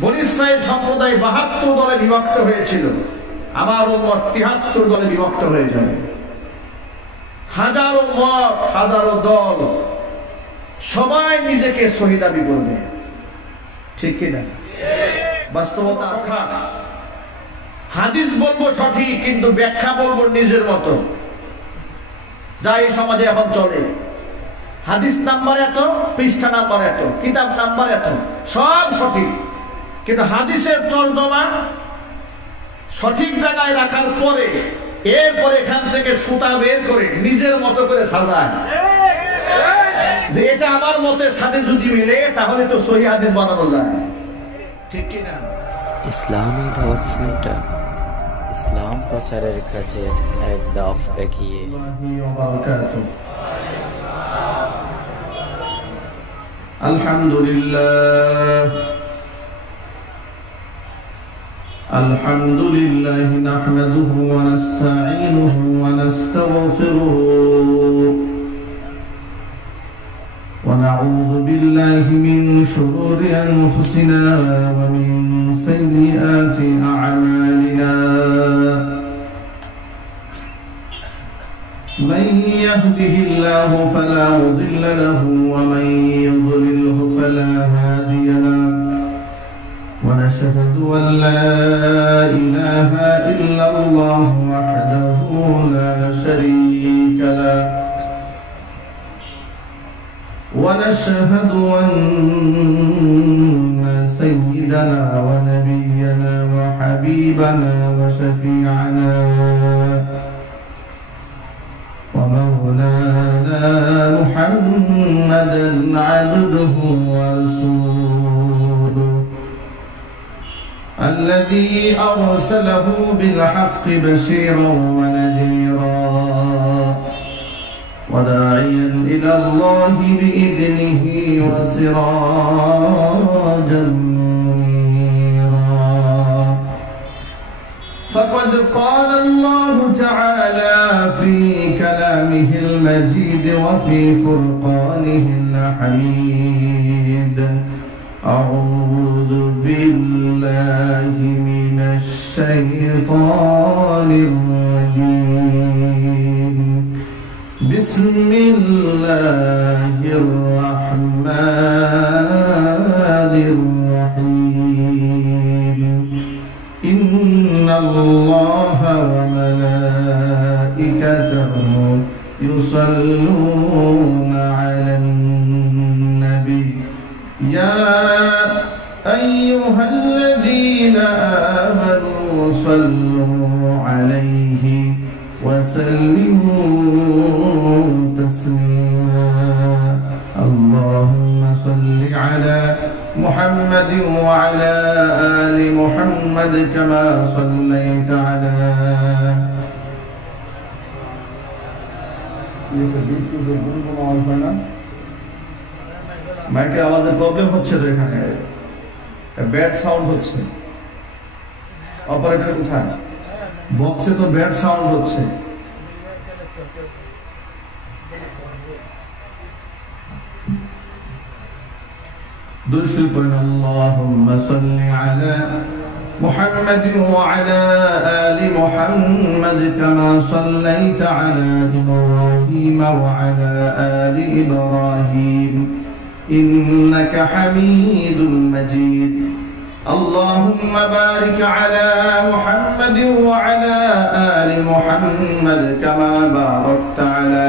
বনী ইসরাইল সম্প্রদায় ৭২ দলে বিভক্ত হয়েছিল, আমার উম্মত ৭৩ দলে বিভক্ত হয়ে যাবে। হাজারো মত, হাজারো দল, সবাই নিজেকে শহীদ দাবি করবে, ঠিক কিনা? বাস্তবতা আছে। হাদিস বলবো সঠিক, কিন্তু ব্যাখ্যা বলবো নিজের মতো, যা এই সমাজে এখন চলে। হাদিস নাম্বার এত, পৃষ্ঠা নাম্বার এত, কিতাব নাম্বার এত, সব সঠিক, কিন্তু হাদিসের তরজমা সঠিক জায়গায় রাখার পরে এরপর এখান থেকে সুতা বের করে নিজের মতো করে সাজায় যে এটা আমার মতের সাথে যদি মিলে তাহলে তো সহিহ হাদিস বানানো যায়, ঠিক কি না? ইসলামী দাওয়াত সেন্টার ইসলাম প্রচারের কাজে এক ধাপ এগিয়ে। আলহামদুলিল্লাহ আলহামদুলিল্লাহ নাহমাদুহু ওয়া নাস্তাঈনুহু ওয়া নাস্তাগফিরুহু ওয়া নাউযু বিল্লাহি মিন শুরুরি আনফুসিনা ওয়া মিন সাইয়্যাতি আ'মালিনা মান ইয়াহদিহিল্লাহু ফালা মুদিল্লা লাহু ওয়া মান ইউদ্লিলহু ফালা হাদিয়া লাহু ونشهد أن لا إله إلا الله وحده لا شريك له ونشهد أن سيدنا ونبينا وحبيبنا وشفيعنا ومولانا محمدا عبده ورسوله الذي أرسله بالحق بشيرا ونذيرا وداعيا إلى الله بإذنه وسراجا منيرا فقد قال الله تعالى في كلامه المجيد وفي فرقانه الحميد أعوذ بالله من الشيطان الرجيم بسم الله الرحمن الرحيم إن الله وملائكته يصلون على النبي يا أيها الذين آمنوا صلوا عليه وسلموا تسليما اللهم صل على محمد وعلى آل محمد كما صليت على মাইকে আওয়াজের প্রবলেম হচ্ছে তো, এখানে ব্যাড সাউন্ড হচ্ছে। অপারেটর কোথায়? বক্সে তো ব্যাড সাউন্ড হচ্ছে। দুরূদ পড়েন আল্লাহুম্মা সাল্লি আলা محمد وعلى آل محمد كما صليت على إبراهيم وعلى آل إبراهيم إنك حميد مجيد اللهم بارك على محمد وعلى آل محمد كما باركت على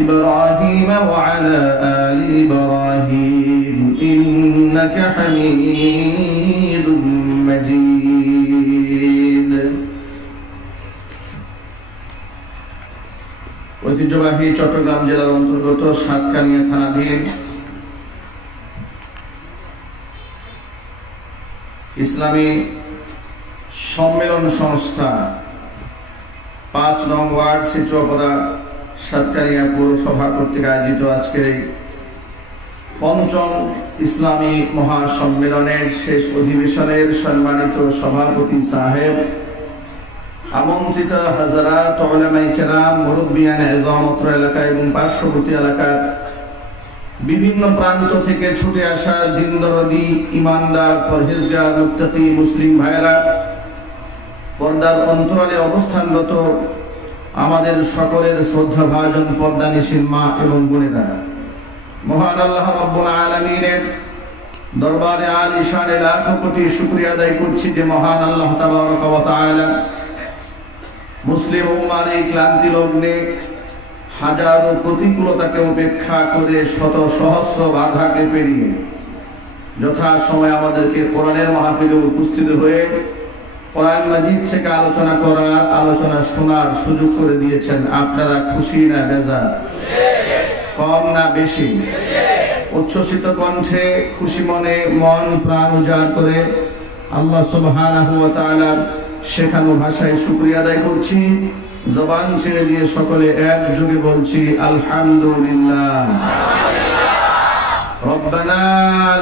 إبراهيم وعلى آل إبراهيم إنك حميد مجيد ঐতিহ্যবাহী চট্টগ্রাম জেলার অন্তর্গত সাতকানিয়া থানাধীন ইসলামী সম্মেলন সংস্থা ৫ নং ওয়ার্ড সিচুয়াপাড়া সাতকানিয়া পৌরসভা কর্তৃক আয়োজিত আজকের এই পঞ্চম ইসলামী মহাসম্মেলনের শেষ অধিবেশনের সম্মানিত সভাপতি সাহেব, আমন্ত্রিত হাজারাত উলামায়ে কেরাম, মুরব্বিয়ান ইজম অত্র এলাকা এবং পার্শ্ববর্তী এলাকার বিভিন্ন প্রান্ত থেকে ছুটে আসা দিনদরদি ইমানদার পরহেজগার মুত্তাকি মুসলিম ভাইরা, পর্দার অন্তরালে অবস্থানরত আমাদের সকলের শ্রদ্ধাভাজন পর্দানিশীল মা এবং বোনেরা, মহান আল্লাহ রাব্বুল আলামিনের দরবারে আলিশানে লাখো কোটি শুকরিয়া আদায় করছি যে মহান আল্লাহ তাবারক ওয়া তাআলা মুসলিম উম্মার এই ক্লান্তি লগ্নে হাজারো প্রতিকূলতাকে উপেক্ষা করে শত সহস্র বাধাকে পেরিয়ে যথা সময় আমাদেরকে কোরআনের মাহফিলে উপস্থিত হয়ে কোরআন মাজিদ থেকে আলোচনা করার, আলোচনা শোনার সুযোগ করে দিয়েছেন। আপনারা খুশি না বেজার? কম না বেশি? উচ্ছ্বসিত কণ্ঠে খুশি মনে মন প্রাণ উজাড় করে আল্লাহ সুবহানাহু ওয়া তাআলার শেখানো ভাষায় শুকরিয়া আদায় করছি। জবান ছেড়ে দিয়ে সকলে একযোগে বলছি আলহামদুলিল্লাহ। রব্বানা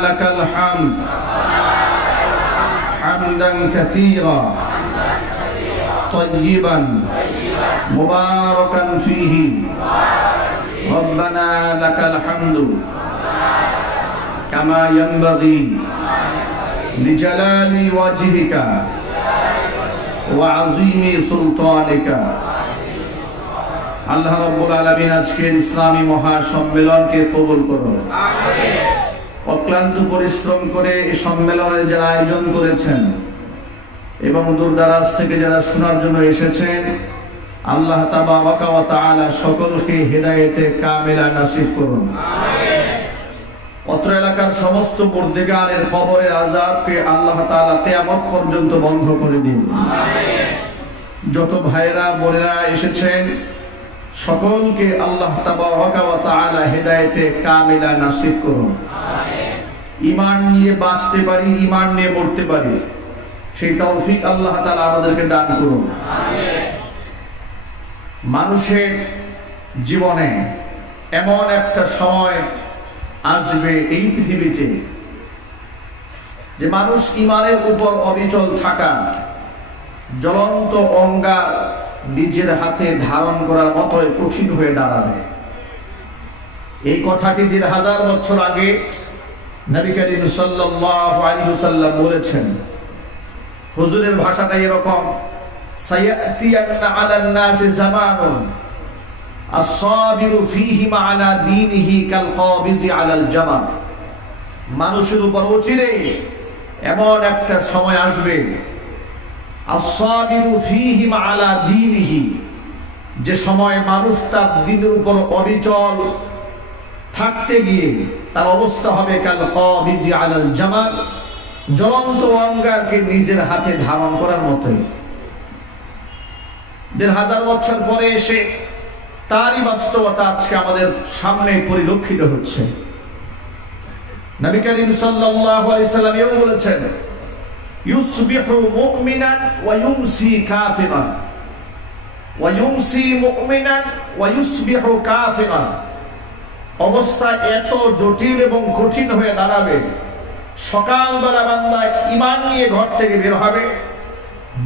লাকাল হামদ হামদান কাসীরা তাইয়িবান মুবারাকান ফীহি। রব্বানা লাকাল হামদু কামা ইয়ানবাগি লিজালালি ওয়াজহিকা ওয়া আযীমি সুলতানিকা। আল্লাহ রাব্বুল আলামিন আজকের ইসলামী মহাসম্মেলনকে কবুল করুন। অক্লান্ত পরিশ্রম করে এই সম্মেলনের যারা আয়োজন করেছেন এবং দূরদারাজ থেকে যারা শোনার জন্য এসেছেন, আল্লাহ তাবারক ওয়া তাআলা সকলকে হেদায়েতে কামিলা নসিব করুন। অত্র এলাকার সমস্ত মুর্দেগানের কবরের আযাবকে আল্লাহ তাআলা কিয়ামত পর্যন্ত বন্ধ করে দিন। যত ভাইরা বোনেরা এসেছেন সকলকে আল্লাহ তাবারক ওয়া তাআলা হেদায়েতে কামিলা নসিব করুন। ঈমান নিয়ে বাঁচতে পারি, ঈমান নিয়ে মরতে পারি, সেই তৌফিক আল্লাহ তাআলা আমাদেরকে দান করুন। মানুষের জীবনে এমন একটা সময় আসবে এই পৃথিবীতে যে মানুষ ঈমানের উপর অবিচল থাকা, জ্বলন্ত অঙ্গার নিজের হাতে ধারণ করার মতোই কঠিন হয়ে দাঁড়াবে। এই কথাটি ১৫০০ বছর আগে নবী করিম সাল্লাল্লাহু আলাইহি ওয়াসাল্লাম বলেছেন। হুজুরের ভাষাটা এরকম, সায়াতিয়ান্না আলান নাসি জামানুন আস-সাবিরু ফীহি মা'আলা দীনিহি কাল কাবিজি আলাল জামাল। মানুষের উপর অচিরেই এমন একটা সময় আসবে, আস-সাবিরু ফীহি মা'আলা দীনিহি, যে সময় মানুষ তার দ্বীনের উপর অবিচল থাকতে গিয়ে তার অবস্থা হবে কাল কাবিজি আলাল জামাল, জ্বলন্ত অঙ্গারকে নিজের হাতে ধারণ করার মতোই। ১৫০০ বছর পরে এসে তারই বাস্তবতা আজকে আমাদের সামনে পরিলক্ষিত হচ্ছে। নবী করিম সাল্লাল্লাহু আলাইহি সাল্লাম এও বলেছেন, ইউসবিহু মুমিনান ওয়া ইউমসি কাফিরান ওয়া ইউমসি মুমিনান ওয়া ইউসবিহু কাফিরান। অবস্থা এত জটিল এবং কঠিন হয়ে দাঁড়াবে, সকালবেলা বান্দা ঈমান নিয়ে ঘর থেকে বের হবে,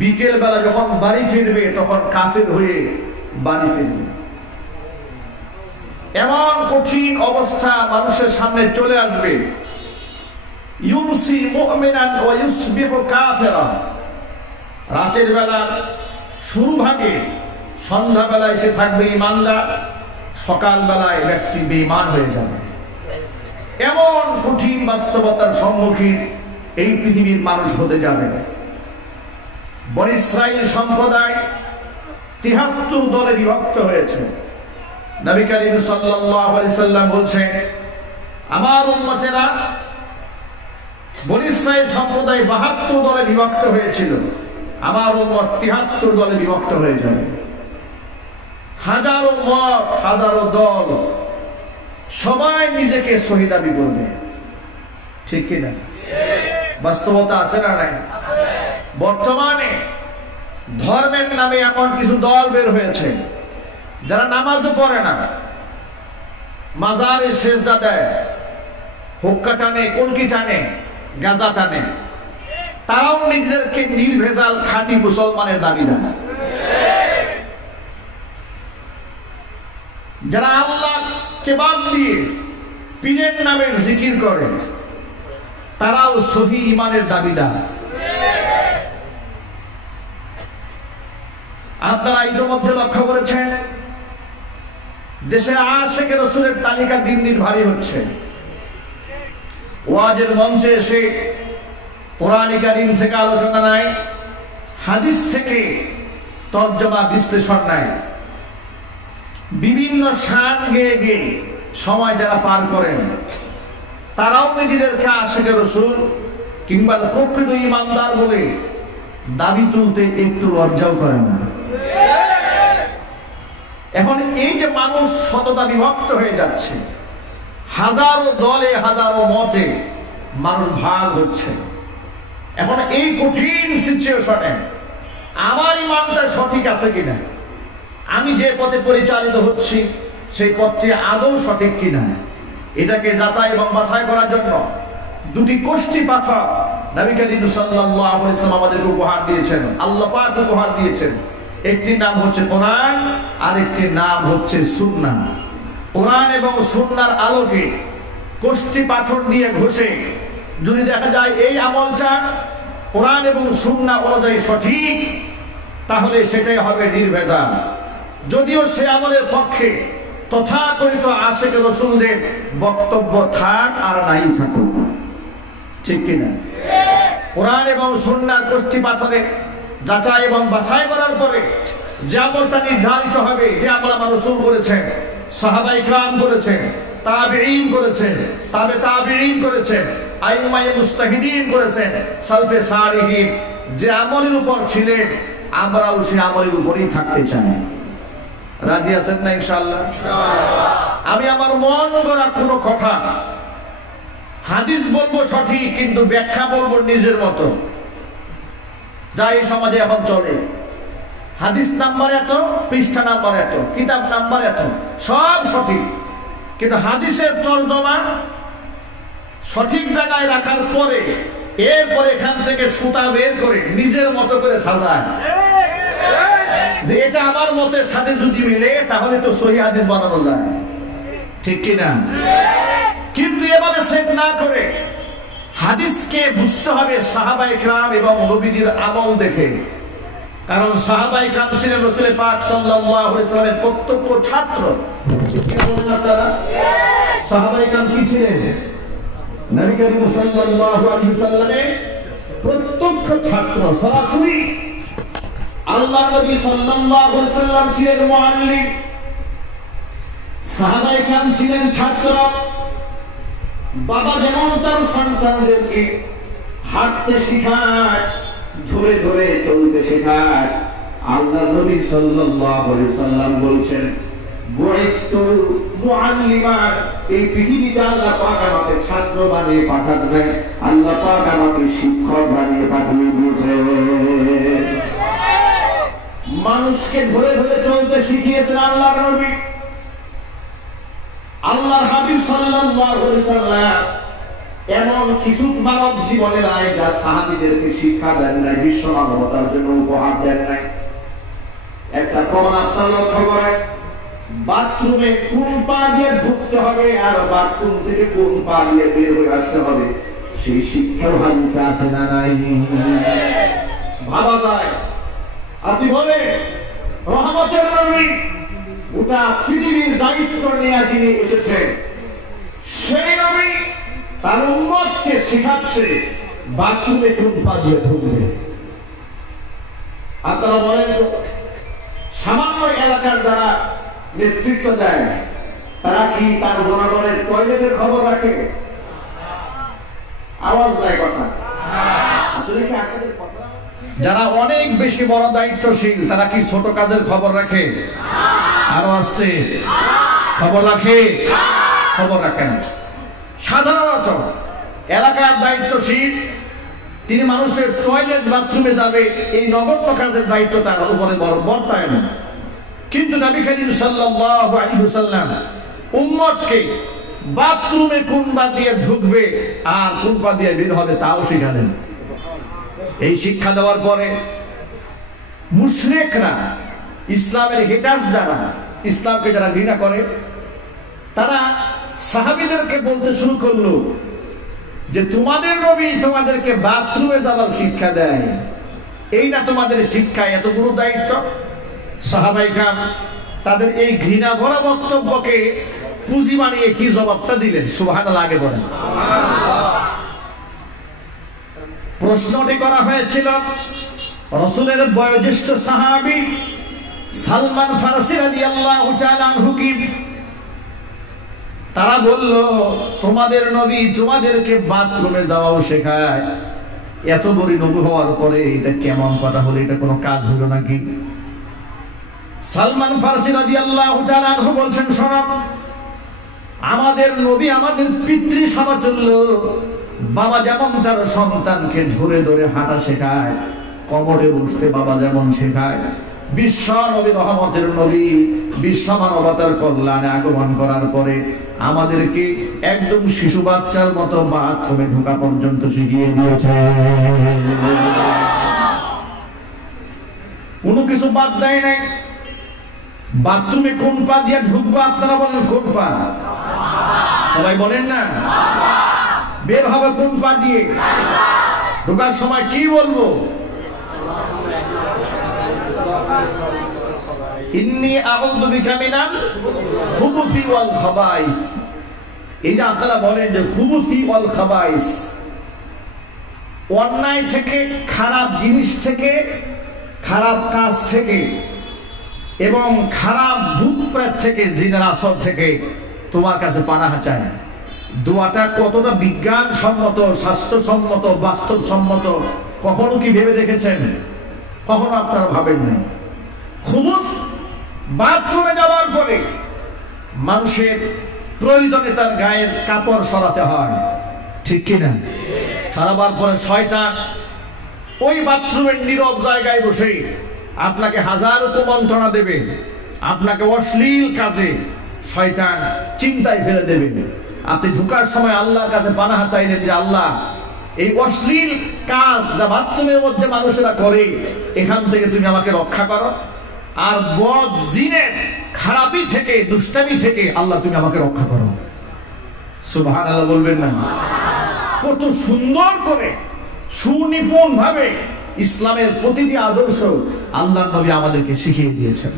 বিকেল বেলা যখন বাড়ি ফিরবে তখন কাফির হয়ে বাড়ি ফিরবে। এমন কঠিন অবস্থা মানুষের সামনে চলে আসবে। ইউমসি মুমিনান ওয়া ইউসবিহু কাফিরান। রাতের বেলা শুরু ভাগে সন্ধ্যা বেলায় সে থাকবে ঈমানদার, সকাল বেলায় ব্যক্তি বেঈমান হয়ে যাবে। এমন কঠিন বাস্তবতার সম্মুখীন এই পৃথিবীর মানুষ হতে যাবে। বনী ইসরাইল সম্প্রদায় ৭৩ দলে বিভক্ত হয়েছে। নবী করিম সাল্লাল্লাহু আলাইহি সাল্লাম বলছেন, আমার উম্মতেরা বনী ইসরাইল সম্প্রদায় ৭২ দলে বিভক্ত হয়েছিল, আমার উম্মত ৭৩ দলে বিভক্ত হয়ে যাবে। হাজারো মত, হাজারো দল, সবাই নিজেকে শহীদ দাবি করবে। ঠিক কিনা? বাস্তবতা আছে না নাই? বর্তমানে ধর্মের নামে এমন কিছু দল বের হয়েছে যারা নামাজও পড়ে না, মাজারে সেজদা দেয়, হুক্কা টানে, কলকি টানে, গাঁজা টানে, তারাও নিজেদেরকে নির্ভেজাল খাঁটি মুসলমানের দাবিদার। যারা আল্লাহকে বাদ দিয়ে পীরের নামের জিকির করে, তারাও সহি ঈমানের দাবিদার। আপনারা ইতিমধ্যে লক্ষ্য করেছেন দেশে আশিকে রাসূলের তালিকা দিন দিন ভারী হচ্ছে। ওয়াজের মঞ্চে এসে কোরআন কারীম থেকে আলোচনা নাই, হাদিস থেকে তরজমা বিশ্লেষণ নাই, বিভিন্ন শান গেয়ে গেয়ে সময় যারা পার করেন তারাও নিজেদেরকে আশিকে রাসূল কিংবা প্রকৃত ঈমানদার বলে দাবি তুলতে একটু লজ্জাও করে না। এখন এই যে মানুষ শততা বিভক্ত হয়ে যাচ্ছে, হাজারো দলে হাজারো মতে মানুষ ভাগ হচ্ছে, এখন এই কঠিন সিচুয়েশনে আমার ইমানটা সঠিক আছে কিনা, আমি যে পথে পরিচালিত হচ্ছি সেই পথটি আদৌ সঠিক কিনা, এটাকে যাচাই এবং বাছাই করার জন্য দুটি কোষ্ঠী পাঠক নবী করিম সাল্লাল্লাহু আলাইহি ওয়াসাল্লাম আমাদেরকে উপহার দিয়েছেন, আল্লাহ পাক উপহার দিয়েছেন। একটির নাম হচ্ছে কোরআন আর একটির নাম হচ্ছে সুন্নাহ। কোরআন এবং সুন্নাহর আলোকে কোষ্ঠী পাথর দিয়ে ঘষে যদি দেখা যায় এই আমলটা কোরআন এবং সুন্নাহ অনুযায়ী সঠিক, তাহলে সেটাই হবে নির্ভেজাল। যদিও সে আমলের পক্ষে তথাকথিত আশিকে রাসূলদের বক্তব্য থাক আর নাই থাকুক, ঠিক কিনা? কোরআন এবং সুন্নাহর কোষ্ঠী পাথরে যাচাই এবং বাছাই করার পরে যে আমলটা নির্ধারিত হবে, যে আমল আমার রাসূল করেছেন, সাহাবায়ে কিরাম করেছেন, তাবেঈন করেছেন, তাবে তাবেঈন করেছেন, আইম্মায়ে মুজতাহিদিন করেছেন, সালফে সালিহিন যে আমলের উপর ছিলেন, আমরাও সেই আমলের উপরই থাকতে চাই। রাজি আছেন না ইনশাআল্লাহ? আমি আমার মন গড়া কোনো কথা হাদিস বলবো সঠিক, কিন্তু ব্যাখ্যা বলবো নিজের মতো, যা এই সমাজে এখন চলে। হাদিস নাম্বার এত, পৃষ্ঠা নাম্বার এত, কিতাব নাম্বার এত, সব সঠিক, কিন্তু হাদিসের তরজমা সঠিক জায়গায় রাখার পরে এরপরে এখান থেকে সুতা বের করে নিজের মতো করে সাজায় যে এটা আমার মতের সাথে যদি মিলে তাহলে তো সহিহ হাদিস বানানো যায়, ঠিক কিনা? কিন্তু এভাবে সেট না করে হাদিসকে বুঝতে হবে সাহাবায়ে কিরাম এবং নবীজির আমল দেখে। কারণ সাহাবায়ে কিরাম ছিলেন রাসূল পাক সাল্লাল্লাহু আলাইহি ওয়াসাল্লামের প্রত্যক্ষ ছাত্র। কি বলেন আপনারা? সাহাবায়ে কিরাম কি ছিলেন? নবী করিম সাল্লাল্লাহু আলাইহি ওয়াসাল্লামের প্রত্যক্ষ ছাত্র, সরাসরি আল্লাহর নবী সাল্লাল্লাহু আলাইহি ওয়াসাল্লাম ছিলেন মুআল্লিম, সাহাবায়ে কিরাম ছিলেন ছাত্র। বাবা যেমন তার সন্তানদেরকে হাঁটতে শেখায়, ধরে ধরে চলতে শেখায়, আল্লাহর নবী সাল্লাল্লাহু আলাইহি ওয়াসাল্লাম বলছেন বুইতু মুআল্লিমান, এই পৃথিবীতে আল্লাহ পাক আমাকে ছাত্র বানিয়ে পাঠাবেন, আল্লাহ পাক আমাকে শিক্ষক বানিয়ে পাঠিয়ে দিয়েছেন। মানুষকে ধরে ধরে চলতে শিখিয়েছেন আল্লাহর নবী। আল্লাহর হাবিব সাল্লাল্লাহু আলাইহি ওয়াসাল্লাম এমন কিছু মানব জীবনে নাই যা সাহাবীদেরকে শিক্ষা দেন নাই, বিশ্ব মানবতার জন্য উপহার দেন নাই। একটা প্রমাণ আপনারা লক্ষ্য করেন, বাথরুমে কোন পা দিয়ে ঢুকতে হবে আর বাথরুম থেকে কোন পা দিয়ে বের হয়ে আসতে হবে, সেই শিক্ষাও হাদিসে আছে না নাই? ভাবা যায়? আপনি বলেন রহমতের নবী গোটা পৃথিবীর দায়িত্ব নিয়ে যিনি এসেছেন, সেই নবী তার উম্মতকে শেখাচ্ছে বাথরুমে কোন পা দিয়ে ঢুকবে। আপনারা বলেন সামান্য এলাকার যারা নেতৃত্ব দেয় তারা কি তার জনগণের টয়লেটের খবর রাখে? আওয়াজ দেয় কথা। আসলে কি আপনাদের কথা? যারা অনেক বেশি বড় দায়িত্বশীল তারা কি ছোট কাজের খবর রাখে? আরো আসতে খবর রাখে? খবর রাখে না। সাধারণত এলাকার দায়িত্বশীল তিনি মানুষের টয়লেট বাথরুমে যাবে এই নগণ্য কাজের দায়িত্ব তার উপরে বর্তায় না। কিন্তু নবী করিম সাল্লাল্লাহু আলাইহি ওয়াসাল্লাম উম্মতকে বাথরুমে কোন পা দিয়ে ঢুকবে আর কোন পা দিয়ে বের হবে তাও শিখালেন। এই শিক্ষা দেওয়ার পরে মুশরিকরা, ইসলামের হেটার্স যারা, ইসলামকে যারা ঘৃণা করে, তারা সাহাবীদেরকে বলতে শুরু করলো যে তোমাদের নবী তোমাদেরকে বাথরুমে যাওয়ার শিক্ষা দেয়, এই না তোমাদের শিক্ষা, এত গুরু দায়িত্ব। সাহাবায়ে কেরাম তাদের এই ঘৃণা ভরা বক্তব্যকে পুঁজি বানিয়ে কি জবাবটা দিলেন? সুবহানাল্লাহ, আগে বলেন। প্রশ্নটি করা হয়েছিল রাসূলের বয়োজ্যেষ্ঠ সাহাবী সালমান ফারসি রাদিয়াল্লাহু তাআলা আনহু কি। তারা বলল তোমাদের নবী তোমাদেরকে বাথরুমে যাওয়াও শেখায়, এত বড় নবী হওয়ার পরে এটা কেমন কথা হলো? এটা কোনো কাজ হলো নাকি? সালমান ফারসি রাদিয়াল্লাহু তাআলা আনহু বলছেন, শোনো, আমাদের নবী আমাদের পিতৃ সমতুল্য। বাবা যেমন তার সন্তানকে ধরে ধরে হাঁটা শেখায়, কোমরে বসতে বাবা যেমন শেখায়, বিশ্ব নবী রহমতের নবী বিশ্ব মানবতার কল্যাণে আগমন করার পরে আমাদেরকে একদম শিশু বাচ্চার মতো বাথরুমে ঢোকা পর্যন্ত শিখিয়ে দিয়েছে। কোনো কিছু বাদ দেয় নাই। বাথরুমে কোন পা দিয়ে ঢুকবো? আপনারা বলেন কোন পা? সবাই বলেন না। বের হবে কোন পা দিয়ে? ঢোকার সময় কি বলবো? ইন্নী আউযু বিকা মিনাল খুবুসি ওয়াল খাবাইস। এই যে আপনারা বলেন যে খুবুসি ওয়াল খাবাইস, অন্যায় থেকে, খারাপ জিনিস থেকে, খারাপ কাজ থেকে এবং খারাপ ভূত প্রেত থেকে, জিনের আসর থেকে তোমার কাছে পানাহ চাই। দোয়াটা কতটা বিজ্ঞানসম্মত, স্বাস্থ্যসম্মত, বাস্তবসম্মত কখনো কি ভেবে দেখেছেন? কখনো আপনারা ভাবেন নাই। খুবুস, বাথরুমে যাওয়ার পরে মানুষের প্রয়োজনে তার গায়ের কাপড় সরাতে হয়, ঠিক কিনা? সরাবার পরে শয়তান ওই বাথরুমের নীরব জায়গায় বসে আপনাকে হাজার কুমন্ত্রণা দেবে, আপনাকে অশ্লীল কাজে শয়তান চিন্তায় ফেলে দেবে। আপনি ঢোকার সময় আল্লাহর কাছে পানাহ চাইলেন যে আল্লাহ, এই অশ্লীল কাজ যা বাথরুমের মধ্যে মানুষেরা করে, এখান থেকে তুমি আমাকে রক্ষা করো। আর বদ জিনের খারাপি থেকে, দুষ্টামি থেকে আল্লাহ তুমি আমাকে রক্ষা করো। সুবহানাল্লাহ বলবেন না? কত সুন্দর করে সুনিপুণ ভাবে ইসলামের প্রতিটি আদর্শ আল্লাহর নবী আমাদেরকে শিখিয়ে দিয়েছেন।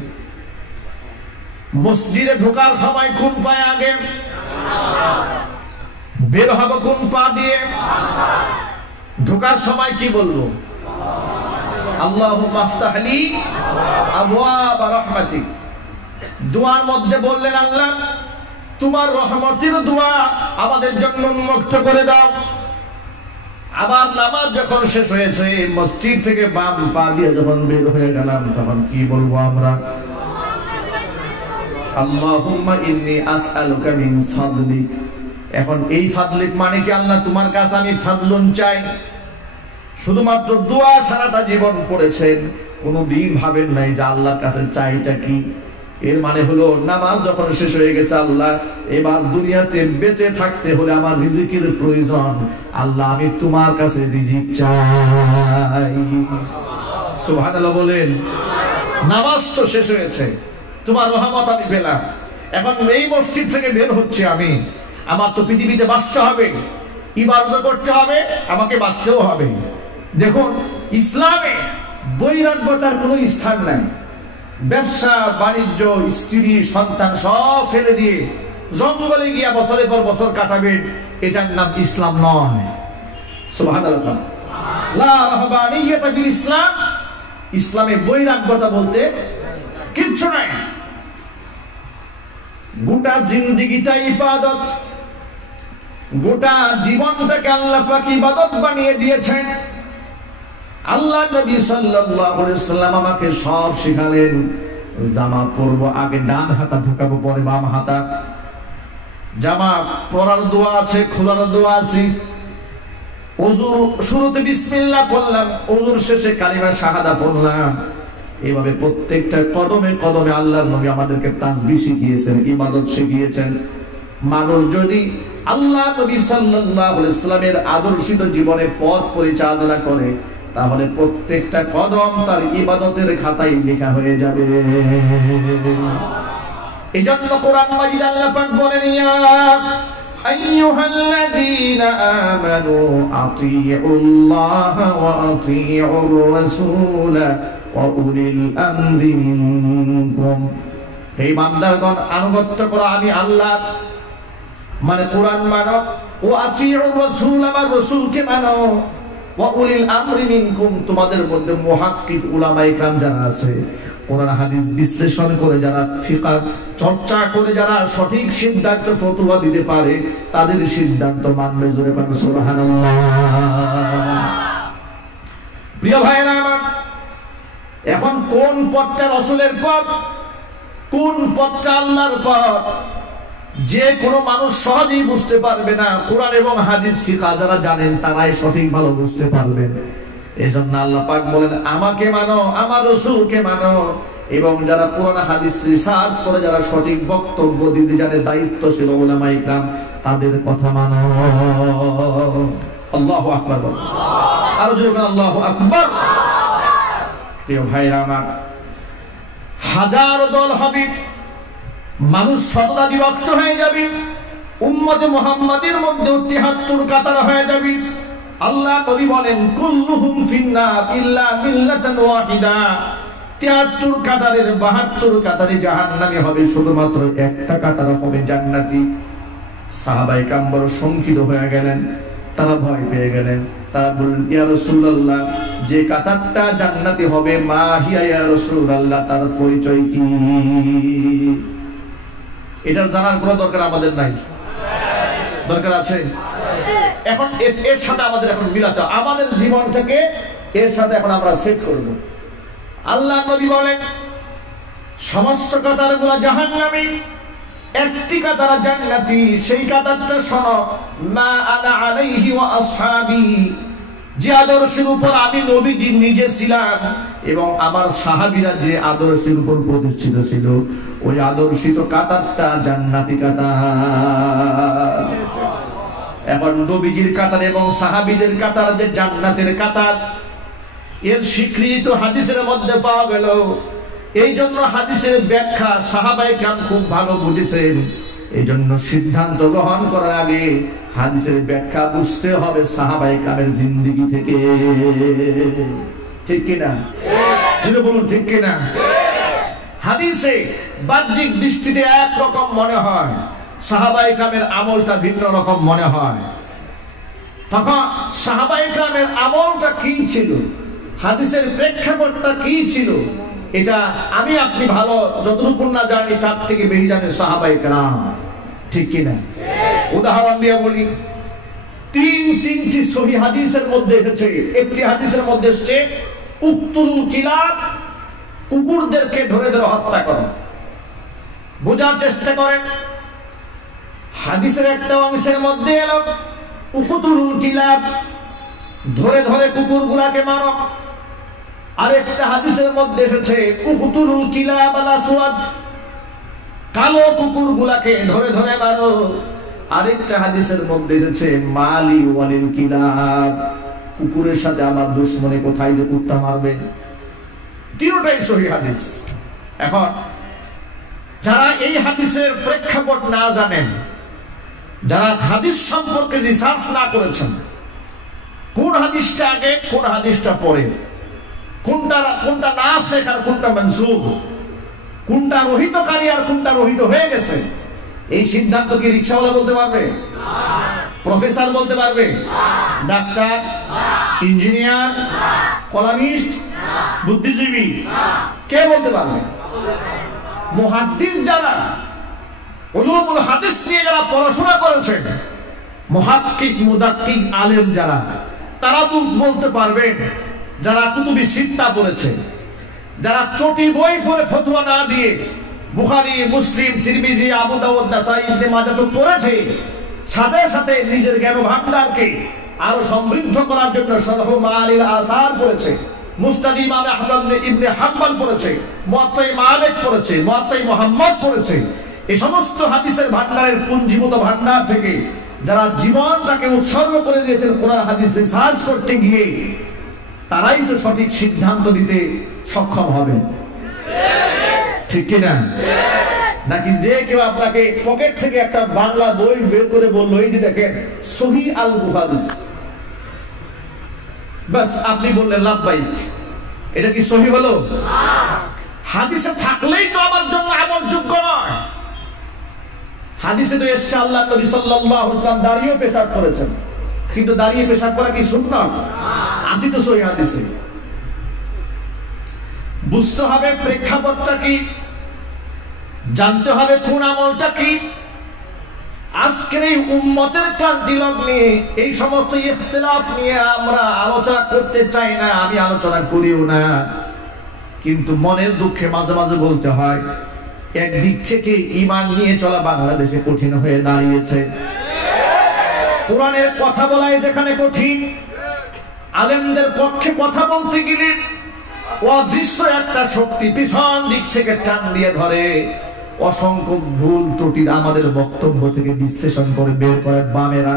মসজিদে ঢোকার সময় কোন পায়ে আগে? বের হবে কোন পা দিয়ে? ঢোকার সময় কি বলবো? আল্লাহুম্মা আফতাহলি আবওয়াব রাহমাতিক। দোয়ার মধ্যে বললেন আল্লাহ তোমার রহমতের দোয়া আমাদের জন্য উন্মুক্ত করে দাও। আবার নামাজ যখন শেষ হয়েছে, মসজিদ থেকে বাম পা দিয়ে যখন বের হয়ে গেলাম, তখন কি বলবো আমরা? আল্লাহুম্মা ইন্নী আসআলুকা মিন ফাদলিক। এখন এই ফাদলিক মানে কি? আল্লাহ তোমার কাছে আমি ফাদলুন চাই। শুধুমাত্র দোয়া সারাটা জীবন পড়েছেন, কোনদিন ভাবেন নাই যে আল্লাহর কাছে চাইটা কি। এর মানে হলো নামাজ যখন শেষ হয়ে গেছে, আল্লাহ এবার দুনিয়াতে বেঁচে থাকতে হলে আমার রিজিকের প্রয়োজন, আল্লাহ আমি তোমার কাছে রিজিক চাই। সুবহানাল্লাহ বলেন। নামাজ তো শেষ হয়েছে, তোমার রহমত আমি পেলাম, এখন এই মসজিদ থেকে বের হচ্ছে আমি, আমার তো পৃথিবীতে বাঁচতে হবে, ইবাদত করতে হবে, আমাকে বাঁচতেও হবে। দেখুন, ইসলামে বৈরাগ্যতার কোনো স্থান নাই। ব্যবসা বাণিজ্য, স্ত্রী সন্তান সব ফেলে দিয়ে জঙ্গলে গিয়া বছরের পর বছর কাটাবেন, এটার নাম ইসলাম নয়। সুবহানাল্লাহ। লা রাহবানিয়াতা ফিল ইসলাম। ইসলামে বৈরাগ্যতা বলতে কিচ্ছু নাই। গোটা জিন্দেগিটা ইবাদত, গোটা জীবনটাকে আল্লাহ পাক ইবাদত বানিয়ে দিয়েছেন। আল্লাহ নবী সাল্লাল্লাহু আলাইহি ওয়াসাল্লাম আমাকে সব শিখালেন। জামা পরবো আগে ডান হাতা ঢুকাবো, পরে বাম হাতা। জামা পরার দোয়া আছে, খোলার দোয়া আছে। ওযু শুরুতে বিসমিল্লাহ পড়লাম, ওযুর শেষে কালিমা শাহাদা পড়লাম। এইভাবে প্রত্যেকটা কদমে কদমে আল্লাহর নবী আমাদেরকে তাসবিহ শিখিয়েছেন, ইবাদত শিখিয়েছেন। মানুষ যদি আল্লাহ নবী সাল্লাল্লাহু আলাইহি ওয়াসাল্লামের আদর্শিত জীবনে পথ পরিচালনা করে, তাহলে প্রত্যেকটা কদম তার ইবাদতের খাতায় লেখা হয়ে যাবে। এজন্য কোরআন মাজিদ আল্লাহ পাক বলেন, ইয়া আইয়ুহাল্লাযীনা আমানু আতিউল্লাহা ওয়া আতিউর রাসূলা ওয়া উলিল আমরি মিনকুম। হে বান্দাগণ, আনুগত্য করো আমি আল্লাহ, মানে কোরআন মানো, ও আতিউর রাসূল, আমার রাসূলকে মানো, ওয়া উলিল আমরি মিনকুম, তোমাদের মধ্যে মুহাক্কিক উলামায়ে কেরাম যারা আছে, কোরআন হাদিস বিশ্লেষণ করে যারা, ফিকহ চর্চা করে যারা সঠিক সিদ্ধান্ত ফতোয়া দিতে পারে, তাদের সিদ্ধান্ত মানবে। জোরে বলুন সুবহানাল্লাহ। প্রিয় ভাইরা আমার, এখন কোন পথটা রাসূলের পথ, কোন পথটা আল্লাহর পথ, যে কোনো মানুষ সহজেই বুঝতে পারবে না। কোরআন এবং হাদিস ফিকহ যারা জানেন তারাই সঠিক ভালো বুঝতে পারবেন। এজন্য আল্লাহ পাক বলেন, আমাকে মানো, আমার রাসূলকে মানো, এবং যারা কোরআন হাদিস রিসার্চ করে যারা সঠিক বক্তব্য দিতে জানে, দায়িত্বশীল উলামায়ে কেরাম, তাদের কথা মানো। আল্লাহু আকবার বলো, আর জোরে বলো আল্লাহু আকবার। প্রিয় ভাইরা আমার, হাজার দল হবে, মানুষ শতটা বিভক্ত হয়ে যাবে, উম্মতে মুহাম্মাদের মধ্যে ৭৩ কাতার হয়ে যাবে। আল্লাহ নবী বলেন, কুল্লুহুম ফিন্নার ইল্লা মিল্লাতান ওয়াহিদা, ৭৩ কাতারের ৭২ কাতারে জাহান্নামী হবে, শুধুমাত্র একটা কাতার হবে জান্নাতি। সাহাবায়ে কেরাম বড় শঙ্কিত হয়ে গেলেন, তারা ভয় পেয়ে গেলেন। তারা বললেন, ইয়া রাসূলুল্লাহ, যে কাতারটা জান্নাতি হবে, মা হিয়া ইয়া রাসূলুল্লাহ, তার পরিচয় কি? এটা জানার কোনো দরকার আমাদের নাই, দরকার আছে? এখন এর সাথে আমাদের এখন মিলাতে, আমাদের জীবন থেকে এর সাথে এখন আমরা সেট করব। আল্লাহ নবী বলেন, সমস্ত কাতারগুলো জাহান্নামী, একটি কাতার জান্নাতি। সেই কাতারটা শোনো, মা আনা আলাইহি ওয়া আসহাবি, যে আদর্শের উপর আমি নবীজি নিজে ছিলাম এবং আমার সাহাবীরা যে আদর্শের উপর প্রতিষ্ঠিত ছিল, ওই আদর্শিত কাতারটা জান্নাতি কাতার। এখন নবীজির কাতার এবং সাহাবীদের কাতার যে জান্নাতের কাতার, এর স্বীকৃতি তো হাদিসের মধ্যে পাওয়া গেল। এই জন্য হাদিসের ব্যাখ্যা সাহাবায়ে কেরাম খুব ভালো বুঝেছেন। এই জন্য সিদ্ধান্ত গ্রহণ করার আগে হাদিসের ব্যাখ্যা বুঝতে হবে সাহাবায়ে কেরামের জিন্দেগি থেকে। ঠিক কিনা? যদি বলুন ঠিক কিনা? হাদিসে বাহ্যিক দৃষ্টিতে একরকম মনে হয়, সাহাবায়ে কেরামের আমলটা ভিন্ন রকম মনে হয়। তখন সাহাবায়ে কেরামের আমলটা কি ছিল, হাদিসের প্রেক্ষাপটটা কি ছিল, এটা আমি আপনি ভালো যতটুকু না জানি তার থেকে বেশি জানে সাহাবায়ে কেরাম। ঠিক কিনা? উদাহরণ দিয়ে বলি, তিনটি সহিহ হাদিসের মধ্যে এসেছে। একটি হাদিসের মধ্যে এসেছে, উকতুলুল কিলাব, কুকুরদেরকে ধরে ধরে হত্যা করো। বোঝার চেষ্টা করেন, হাদিসের একটা অংশের মধ্যে এলো উকতুলুল কিলাব, ধরে ধরে কুকুরগুলাকে মারো। আরেকটা হাদিসের মধ্যে এসেছে উকতুলুল কিলাব আল আসওয়াদ, কালো কুকুরগুলাকে ধরে ধরে মারো। আরেকটা হাদিসের মধ্যে এসেছে মালি ওয়ালিল কিলাব, কুকুরের সাথে আমার দুশমনি, কোথায় যে কুত্তা মারবে। তিনটাই সহিহ হাদিস। এখন যারা এই হাদিসের প্রেক্ষাপট না জানেন, যারা হাদিস সম্পর্কে রিসার্চ না করেছেন, কোন হাদিসটা আগে কোন হাদিসটা পরে, কোনটা নাসিখ আর কোনটা মানসুখ, কোনটা রহিতকারী আর কোনটা রহিত হয়ে গেছে, এই সিদ্ধান্ত কি রিকশাওয়ালা বলতে পারবে? প্রফেসর বলতে পারবে? ডাক্তার, ইঞ্জিনিয়ার, কলামিস্ট, বুদ্ধিজীবী কে বলতে পারবে? মুহাদ্দিস, যারা উলুমুল হাদিস নিয়ে যারা পড়াশোনা করেছেন, মুহাক্কিক মুদাক্কিক আলেম যারা, তারা বলতে পারবেন। যারা কুতুবি সিত্তা পড়েছে, যারা চটি বই পড়ে ফতোয়া না দিয়ে বুখারী, মুসলিম, তিরমিজি, আবু দাউদ, নাসাই, ইবনে মাজাহ তো পড়েছে, সাথে সাথে নিজের জ্ঞান ভান্ডারকে আরো সমৃদ্ধ করার জন্য শরহ মাআনিল আসার পড়েছে, মুসনাদ ইমাম আহমদ ইবনে হাম্বল পড়েছে, মুওয়াত্তা মালিক পড়েছে, মুওয়াত্তা মুহাম্মদ পড়েছে। এই সমস্ত হাদিসের ভান্ডারের পুঞ্জীভূত ভান্ডার থেকে যারা জীবনটাকে উৎসর্গ করে দিয়েছেন কোরআন হাদিস রিসার্চ করতে গিয়ে, তারাই তো সঠিক সিদ্ধান্ত দিতে সক্ষম হবে। ঠিক কিনা? নাকি যে কেউ আপনাকে পকেট থেকে একটা বাংলা বই বের করে বললো এই যে দেখেন সহিহ আল বুখারী, বাস আপনি বললেন লাব্বাইক, এটা কি সহিহ হলো? হাদিসে থাকলেই তো আমার জন্য আমলযোগ্য নয়। হাদিসে তো এসছে আল্লাহ নবী সাল্লাল্লাহু আলাইহি ওয়াসাল্লাম দাঁড়িয়ে পেশাব করেছেন, কিন্তু দাঁড়িয়ে পেশাব করা কি সুন্নাত? আসি তো সহিহ হাদিসে। বুঝতে হবে প্রেক্ষাপটটা কি, জানতে হবে কোন আমলটা কি। আজকের এই উম্মতের ক্লান্তি লগ্নে এই সমস্ত ইখতিলাফ নিয়ে আমরা আলোচনা করতে চাই না, আমি আলোচনা করিও না, কিন্তু মনের দুঃখে মাঝে মাঝে বলতে হয় একদিক থেকে ঈমান নিয়ে চলা বাংলাদেশে কঠিন হয়ে দাঁড়িয়েছে। কোরআনের কথা বলাই যেখানে কঠিন, আলেমদের পক্ষে কথা বলতে গেলে অদৃশ্য একটা শক্তি পিছন দিক থেকে টান দিয়ে ধরে, অসংখ্য ভুল ত্রুটি আমাদের বক্তব্য থেকে বিশ্লেষণ করে বের করে বামেরা।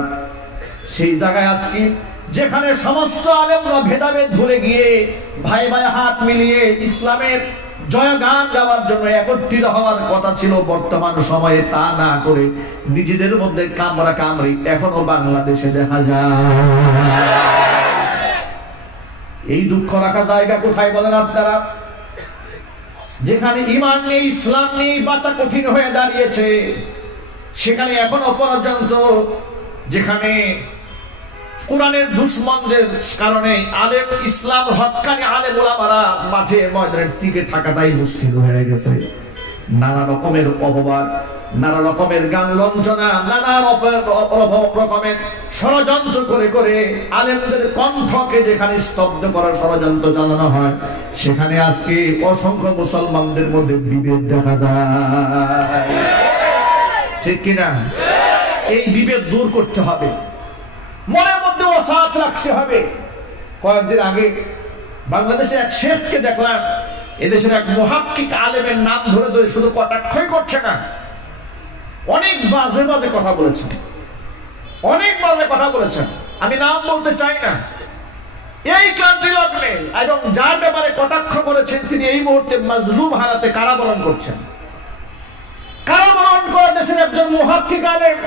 সেই জায়গায় আজকে যেখানে সমস্ত আলেমরা ভেদাভেদ ভুলে গিয়ে ভাই ভাই হাত মিলিয়ে ইসলামের জয়গান গাওয়ার জন্য একত্রিত হওয়ার কথা ছিল, বর্তমান সময়ে তা না করে নিজেদের মধ্যে কামড়া কামড়ি এখনো বাংলাদেশে দেখা যায়। এই দুঃখ রাখা জায়গা কোথায় বলেন আপনারা? যেখানে ঈমান নেই, ইসলাম নেই, বাঁচা কঠিন হয়ে দাঁড়িয়েছে, সেখানে এখনো পর্যন্ত যেখানে কোরআনের দুশমনদের কারণে আলেম ইসলাম হক্কানি আলেম ওলামারা মাঠে ময়দানে টিকে থাকাটাই মুশকিল হয়ে গেছে। নানা রকমের অপবাদ, নানা রকমের গান লঞ্চনা, নানা রকমের ষড়যন্ত্র করে করে আলেমদের কণ্ঠকে যেখানে স্তব্ধ করার ষড়যন্ত্র চালানো হয়, সেখানে আজকে অসংখ্য মুসলমানদের মধ্যে বিভেদ দেখা যায়, ঠিক কিনা? এই বিভেদ দূর করতে হবে, মনের মধ্যে অসাত রাখতে হবে। কয়েকদিন আগে বাংলাদেশে এক শেখকে দেখলাম, এদেশের এক মুহাক্কিক আলেমের নাম ধরে ধরে শুধু কটাক্ষই করছে না, অনেক বাজে বাজে কথা বলেছেন, অনেক বাজে কথা বলেছেন, আমি নাম বলতে চাই না। এই ক্লান্তি লগ্নে এবং যার ব্যাপারে কটাক্ষ করেছেন তিনি এই মুহূর্তে মাজলুম হারাতে কারাবরণ করছেন। কারাবরণ করে দেশের একজন মুহাক্কিক আলেম,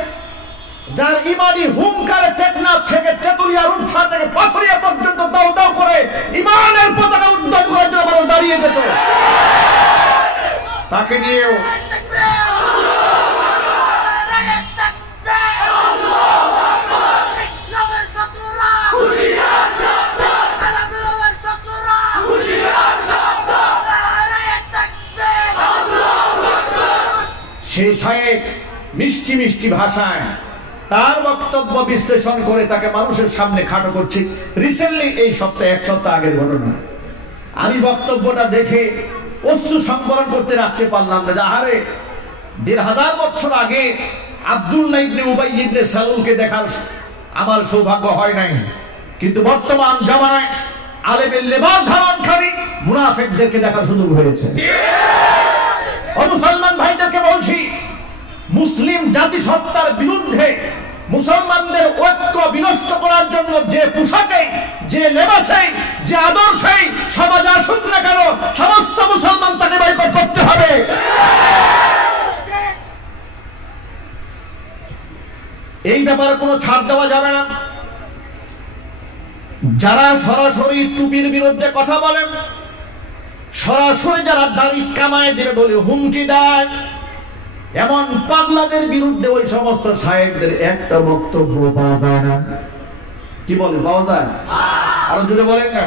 যার ইমানি হুঙ্কারে টেকনাফ থেকে তেতুলিয়া রূপসা থেকে পাথরিয়া পর্যন্ত দাও দাও করে ইমানের পতাকা উদ্ধার করার জন্য মানুষ দাঁড়িয়ে যেত, তাকে নিয়েও সেই শায়েখ মিষ্টি মিষ্টি ভাষায় তার বক্তব্য বিশ্লেষণ করে তাকে মানুষের সামনে খাটো করছে। রিসেন্টলি এই সপ্তাহে, এক সপ্তাহ আগের ঘটনা, আমি বক্তব্যটা দেখে অশ্রু সংবরণ করতে রাখতে পারলাম না। আরে ১৫০০ বছর আগে আব্দুল্লাহ ইবনে উবাই ইবনে সালুলকে দেখার আমার সৌভাগ্য হয় নাই, কিন্তু বর্তমান জামানায় আলেমের লেবাস ধারণকারী মুনাফিকদেরকে দেখার সুযোগ হয়েছে। ও মুসলমান ভাইদেরকে বলছি, মুসলিম জাতিসত্তার বিরুদ্ধে মুসলমানদের ঐক্য বিনষ্ট করার জন্য যে পোশাকে, যে লেবাসে, যে আদর্শে সমাজ আসুক না কেন, সমস্ত মুসলমান তাকে বয়কট করতে হবে। এই ব্যাপারে কোনো ছাড় দেওয়া যাবে না। যারা সরাসরি টুপির বিরুদ্ধে কথা বলেন, সরাসরি যারা দাড়ি কামায় দেবে বলে হুমকি দেয়, এমন পাগলাদের বিরুদ্ধে ওই সমস্ত শায়েখদের একটা বক্তব্য পাওয়া যায় না। কি বলে, পাওয়া যায়? আরো জোরে বলেন না।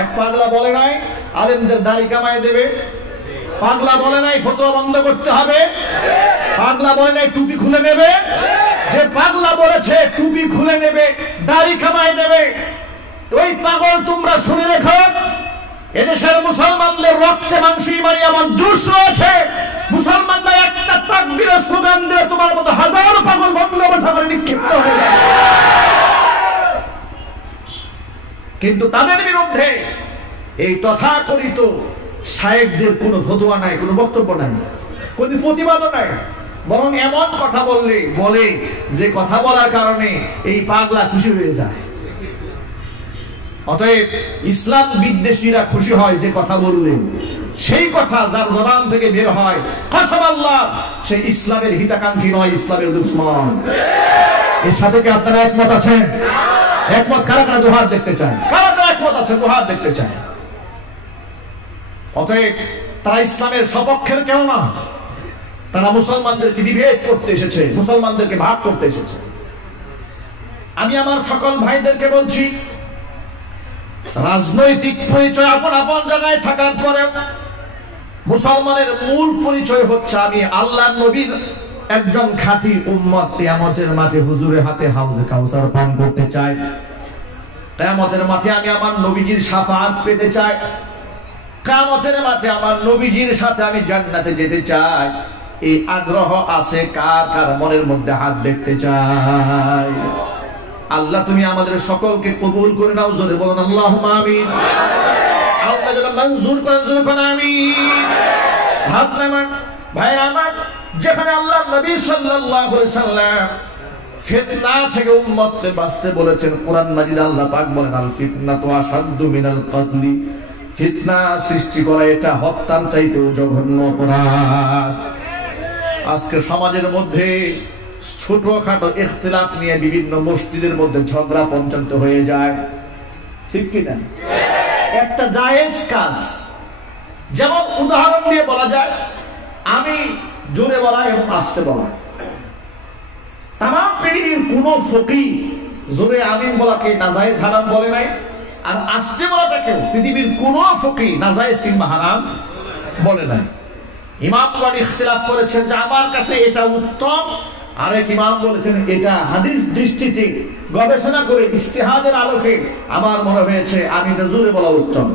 এক পাগলা বলে নাই আলেমদের দাড়ি কামায় দেবে, পাগলা বলে নাই ফতোয়া বন্ধ করতে হবে, পাগলা বলে নাই টুপি খুলে নেবে। যে পাগলা বলেছে টুপি খুলে নেবে, দাড়ি কামায় দেবে, ওই পাগল তোমরা শুনে রেখো, এদেশের মুসলমানদের রক্তে মাংসে ইমানি এমন জোশ রয়েছে, মুসলমানরা একটা তাকবীরের স্লোগান দিলে তোমার মতো হাজারো পাগল বঙ্গোপসাগরে নিক্ষিপ্ত হয়ে যায়। কিন্তু তাদের বিরুদ্ধে এই তথাকথিত শায়েখদের কোনো ফতোয়া নাই, কোনো বক্তব্য নাই, কোনো প্রতিবাদও নাই, বরং এমন কথা বলে যে কথা বলার কারণে এই পাগলা খুশি হয়ে যায়। অতএব ইসলাম বিদ্বেষীরা খুশি হয় যে কথা বললে, সেই কথা যার জবান থেকে বের হয় কসম আল্লাহ সেই ইসলামের হিতাকাঙ্ক্ষী নয়, ইসলামের দুশমন। এর সাথে কি আপনারা একমত আছেন? একমত কারা কারা দুহাত দেখতে চায়? কারা কারা একমত আছেন দুহাত দেখতে চায়? অতএব তারা ইসলামের সপক্ষের কেউ না, তারা মুসলমানদেরকে বিভেদ করতে এসেছে, মুসলমানদেরকে ভাগ করতে এসেছে। আমি আমার সকল ভাইদেরকে বলছি, রাজনৈতিক পরিচয় আপন আপন জায়গায় থাকার পরে মুসলমানের মূল পরিচয় হচ্ছে আমি আল্লাহর নবীর একজন খাঁটি উম্মত। কিয়ামতের মাঠে হুজুরের হাতে হাউজে কাউসার পান করতে চাই, কিয়ামতের মাঠে আমি আমার নবীজির শাফাআত পেতে চাই, কিয়ামতের মাঠে আমার নবীজির সাথে আমি জান্নাতে যেতে চাই। এই আগ্রহ আছে কার কার মনের মধ্যে? হাত দেখতে চাই। আল্লাহ তুমি আমাদের সকলকে কবুল করে নাও, জোরে বলুন আল্লাহুম্মা আমিন। আল্লাহ যেন মঞ্জুর করেন, জোরে বলুন আমিন। হাত নামান ভাই আমার, যেখানে আল্লাহর নবী সাল্লাল্লাহু আলাইহি সাল্লাম ফিতনা থেকে উম্মতকে বাঁচতে বলেছেন, কোরআন মাজিদ আল্লাহ পাক বলেন আল ফিতনাতু আশাদ্দু মিনাল কতলি, ফিতনা সৃষ্টি করা এটা হত্যার চাইতেও জঘন্য অপরাধ। আজকে সমাজের মধ্যে ছোটখাটো ইখতিলাফ নিয়ে বিভিন্ন মসজিদের মধ্যে ঝগড়া পর্যন্ত হয়ে যায়, ঠিক কি না? একটা জায়েজ কাজ, যেমন উদাহরণ দিয়ে বলা যায়, আমি জোরে বলা এবং আস্তে বলা। তাম পৃথিবীর কোন ফকিহ জোরে আমিন বলাকে নাজায়েজ হারাম বলে নাই, আর আস্তে বলাটাকেও পৃথিবীর কোন ফকিহ নাজায়েজ কিংবা হারাম বলে নাই। ইমামগণ ইখতিলাফ করেছেন যে আমার কাছে এটা উত্তম, আরেক ইমাম বলেছেন এটা হাদিস দৃষ্টিতে গবেষণা করে ইজতিহাদের আলোকে আমার মনে হয়েছে আমি জোরে বলা উত্তম।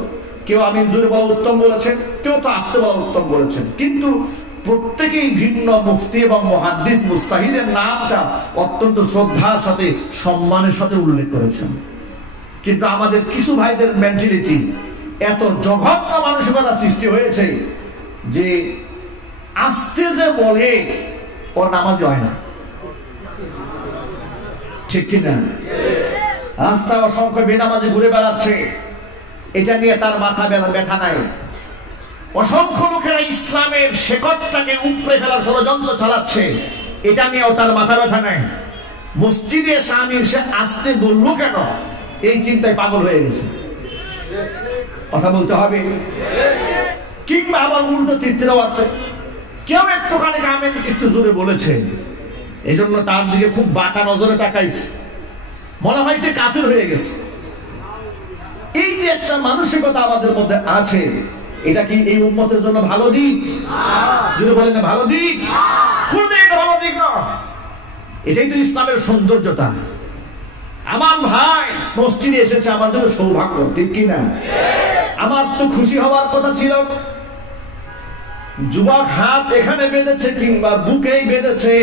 কেউ আমিন জোরে বলা উত্তম বলেছেন, কেউ তো আস্তে বলা উত্তম বলেছেন, কিন্তু প্রত্যেকেই ভিন্ন মুফতি এবং মুহাদ্দিস মুস্তাহিদের নামটা অত্যন্ত শ্রদ্ধার সাথে সম্মানের সাথে উল্লেখ করেছেন। কিন্তু আমাদের কিছু ভাইদের মেন্টালিটি এত জঘন্য মানসিকতা সৃষ্টি হয়েছে যে আস্তে যে বলে ওর নামাজ হয় না, ঠিক কিনা? রাস্তায় অসংখ্য বেনামাজি ঘুরে বেড়াচ্ছে, এটা নিয়ে তার মাথা ব্যথা নাই। অসংখ্য লোকেরা ইসলামের শেকড়টাকে উপড়ে ফেলার ষড়যন্ত্র চালাচ্ছে, এটা নিয়েও তার মাথা ব্যথা নাই। মসজিদে এসে আমি সে আসতে বললো কেন, এই চিন্তায় পাগল হয়ে গেছে। কথা বলতে হবে। কিংবা আবার উল্টো চিত্রও আছে, কেউ একটুখানি আমিন একটু জোরে বলেছে, এই জন্য তার দিকে খুব বাঁকা নজরে তাকাইছে, মনে হয় যে কাফির হয়ে গেছে। এই যে একটা মানসিকতা আমাদের মধ্যে আছে, এটা কি এই উম্মতের জন্য ভালো দিক? যদি বলেন ভালো দিক, কোনদিন এটা ভালো দিক না। এটাই তো ইসলামের সৌন্দর্যতা। আমার ভাই মসজিদে এসেছে আমার জন্য সৌভাগ্য, ঠিক কি না? আমার তো খুশি হওয়ার কথা ছিল। যুবক হাত এখানে বেঁধেছে কিংবা বুকেই বেঁধেছে,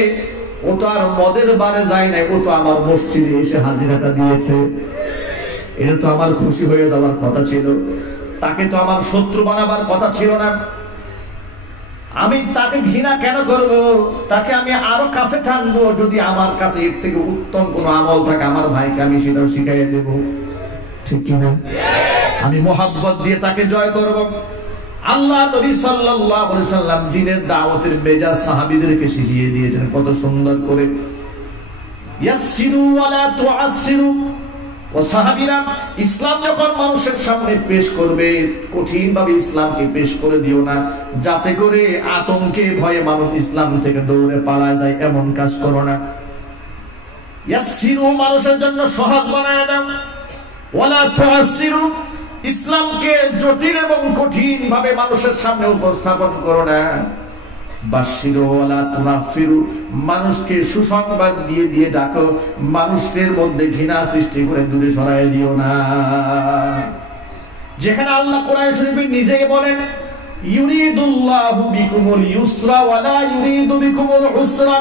ও তো আর মদের বারে যায় নাই, ও তো আমার মসজিদে এসে হাজিরাটা দিয়েছে। এটা তো আমার খুশি হয়ে যাওয়ার কথা ছিল, তাকে তো আমার শত্রু বানাবার কথা ছিল না। আমি তাকে ঘৃণা কেন করব? তাকে আমি আরো কাছে টানবো। যদি আমার কাছে এর থেকে উত্তম কোন আমল থাকে আমার ভাইকে আমি সেটাও শিখাইয়ে দেব, ঠিক কিনা? আমি মোহাব্বত দিয়ে তাকে জয় করব। আল্লাহ নবী সাল্লাল্লাহু আলাইহি সাল্লাম দ্বীনের দাওয়াতের মেজাজ সাহাবীদেরকে শিখিয়ে দিয়েছেন কত সুন্দর করে। ইয়াসসিরু ওয়ালা তুআসসিরু। ও সাহাবীরা, ইসলাম যখন মানুষের সামনে পেশ করবে, কঠিন ভাবে ইসলামকে পেশ করে দিও না, যাতে করে আতঙ্কে ভয়ে মানুষ ইসলাম থেকে দৌড়ে পালায় যায়, এমন কাজ করো না। ইয়াসসিরু, মানুষের জন্য সহজ বানায় দাও। ওয়ালা তুআসসিরু, ইসলামকে জটিল এবং কঠিন ভাবে মানুষের সামনে উপস্থাপন করো না। বাশিরু ওয়ালা তুনাফিরু, মানুষকে সুসংবাদ দিয়ে দিয়ে ডাকো, মানুষের মধ্যে ঘৃণা সৃষ্টি করে দূরে সরায় দিও না। যেখানে আল্লাহ কোরআন শরীফে নিজেই বলেন ইউরিদুল্লাহু বিকুমুল ইউসরা ওয়ালা ইউরিদু বিকুমুল উসরা,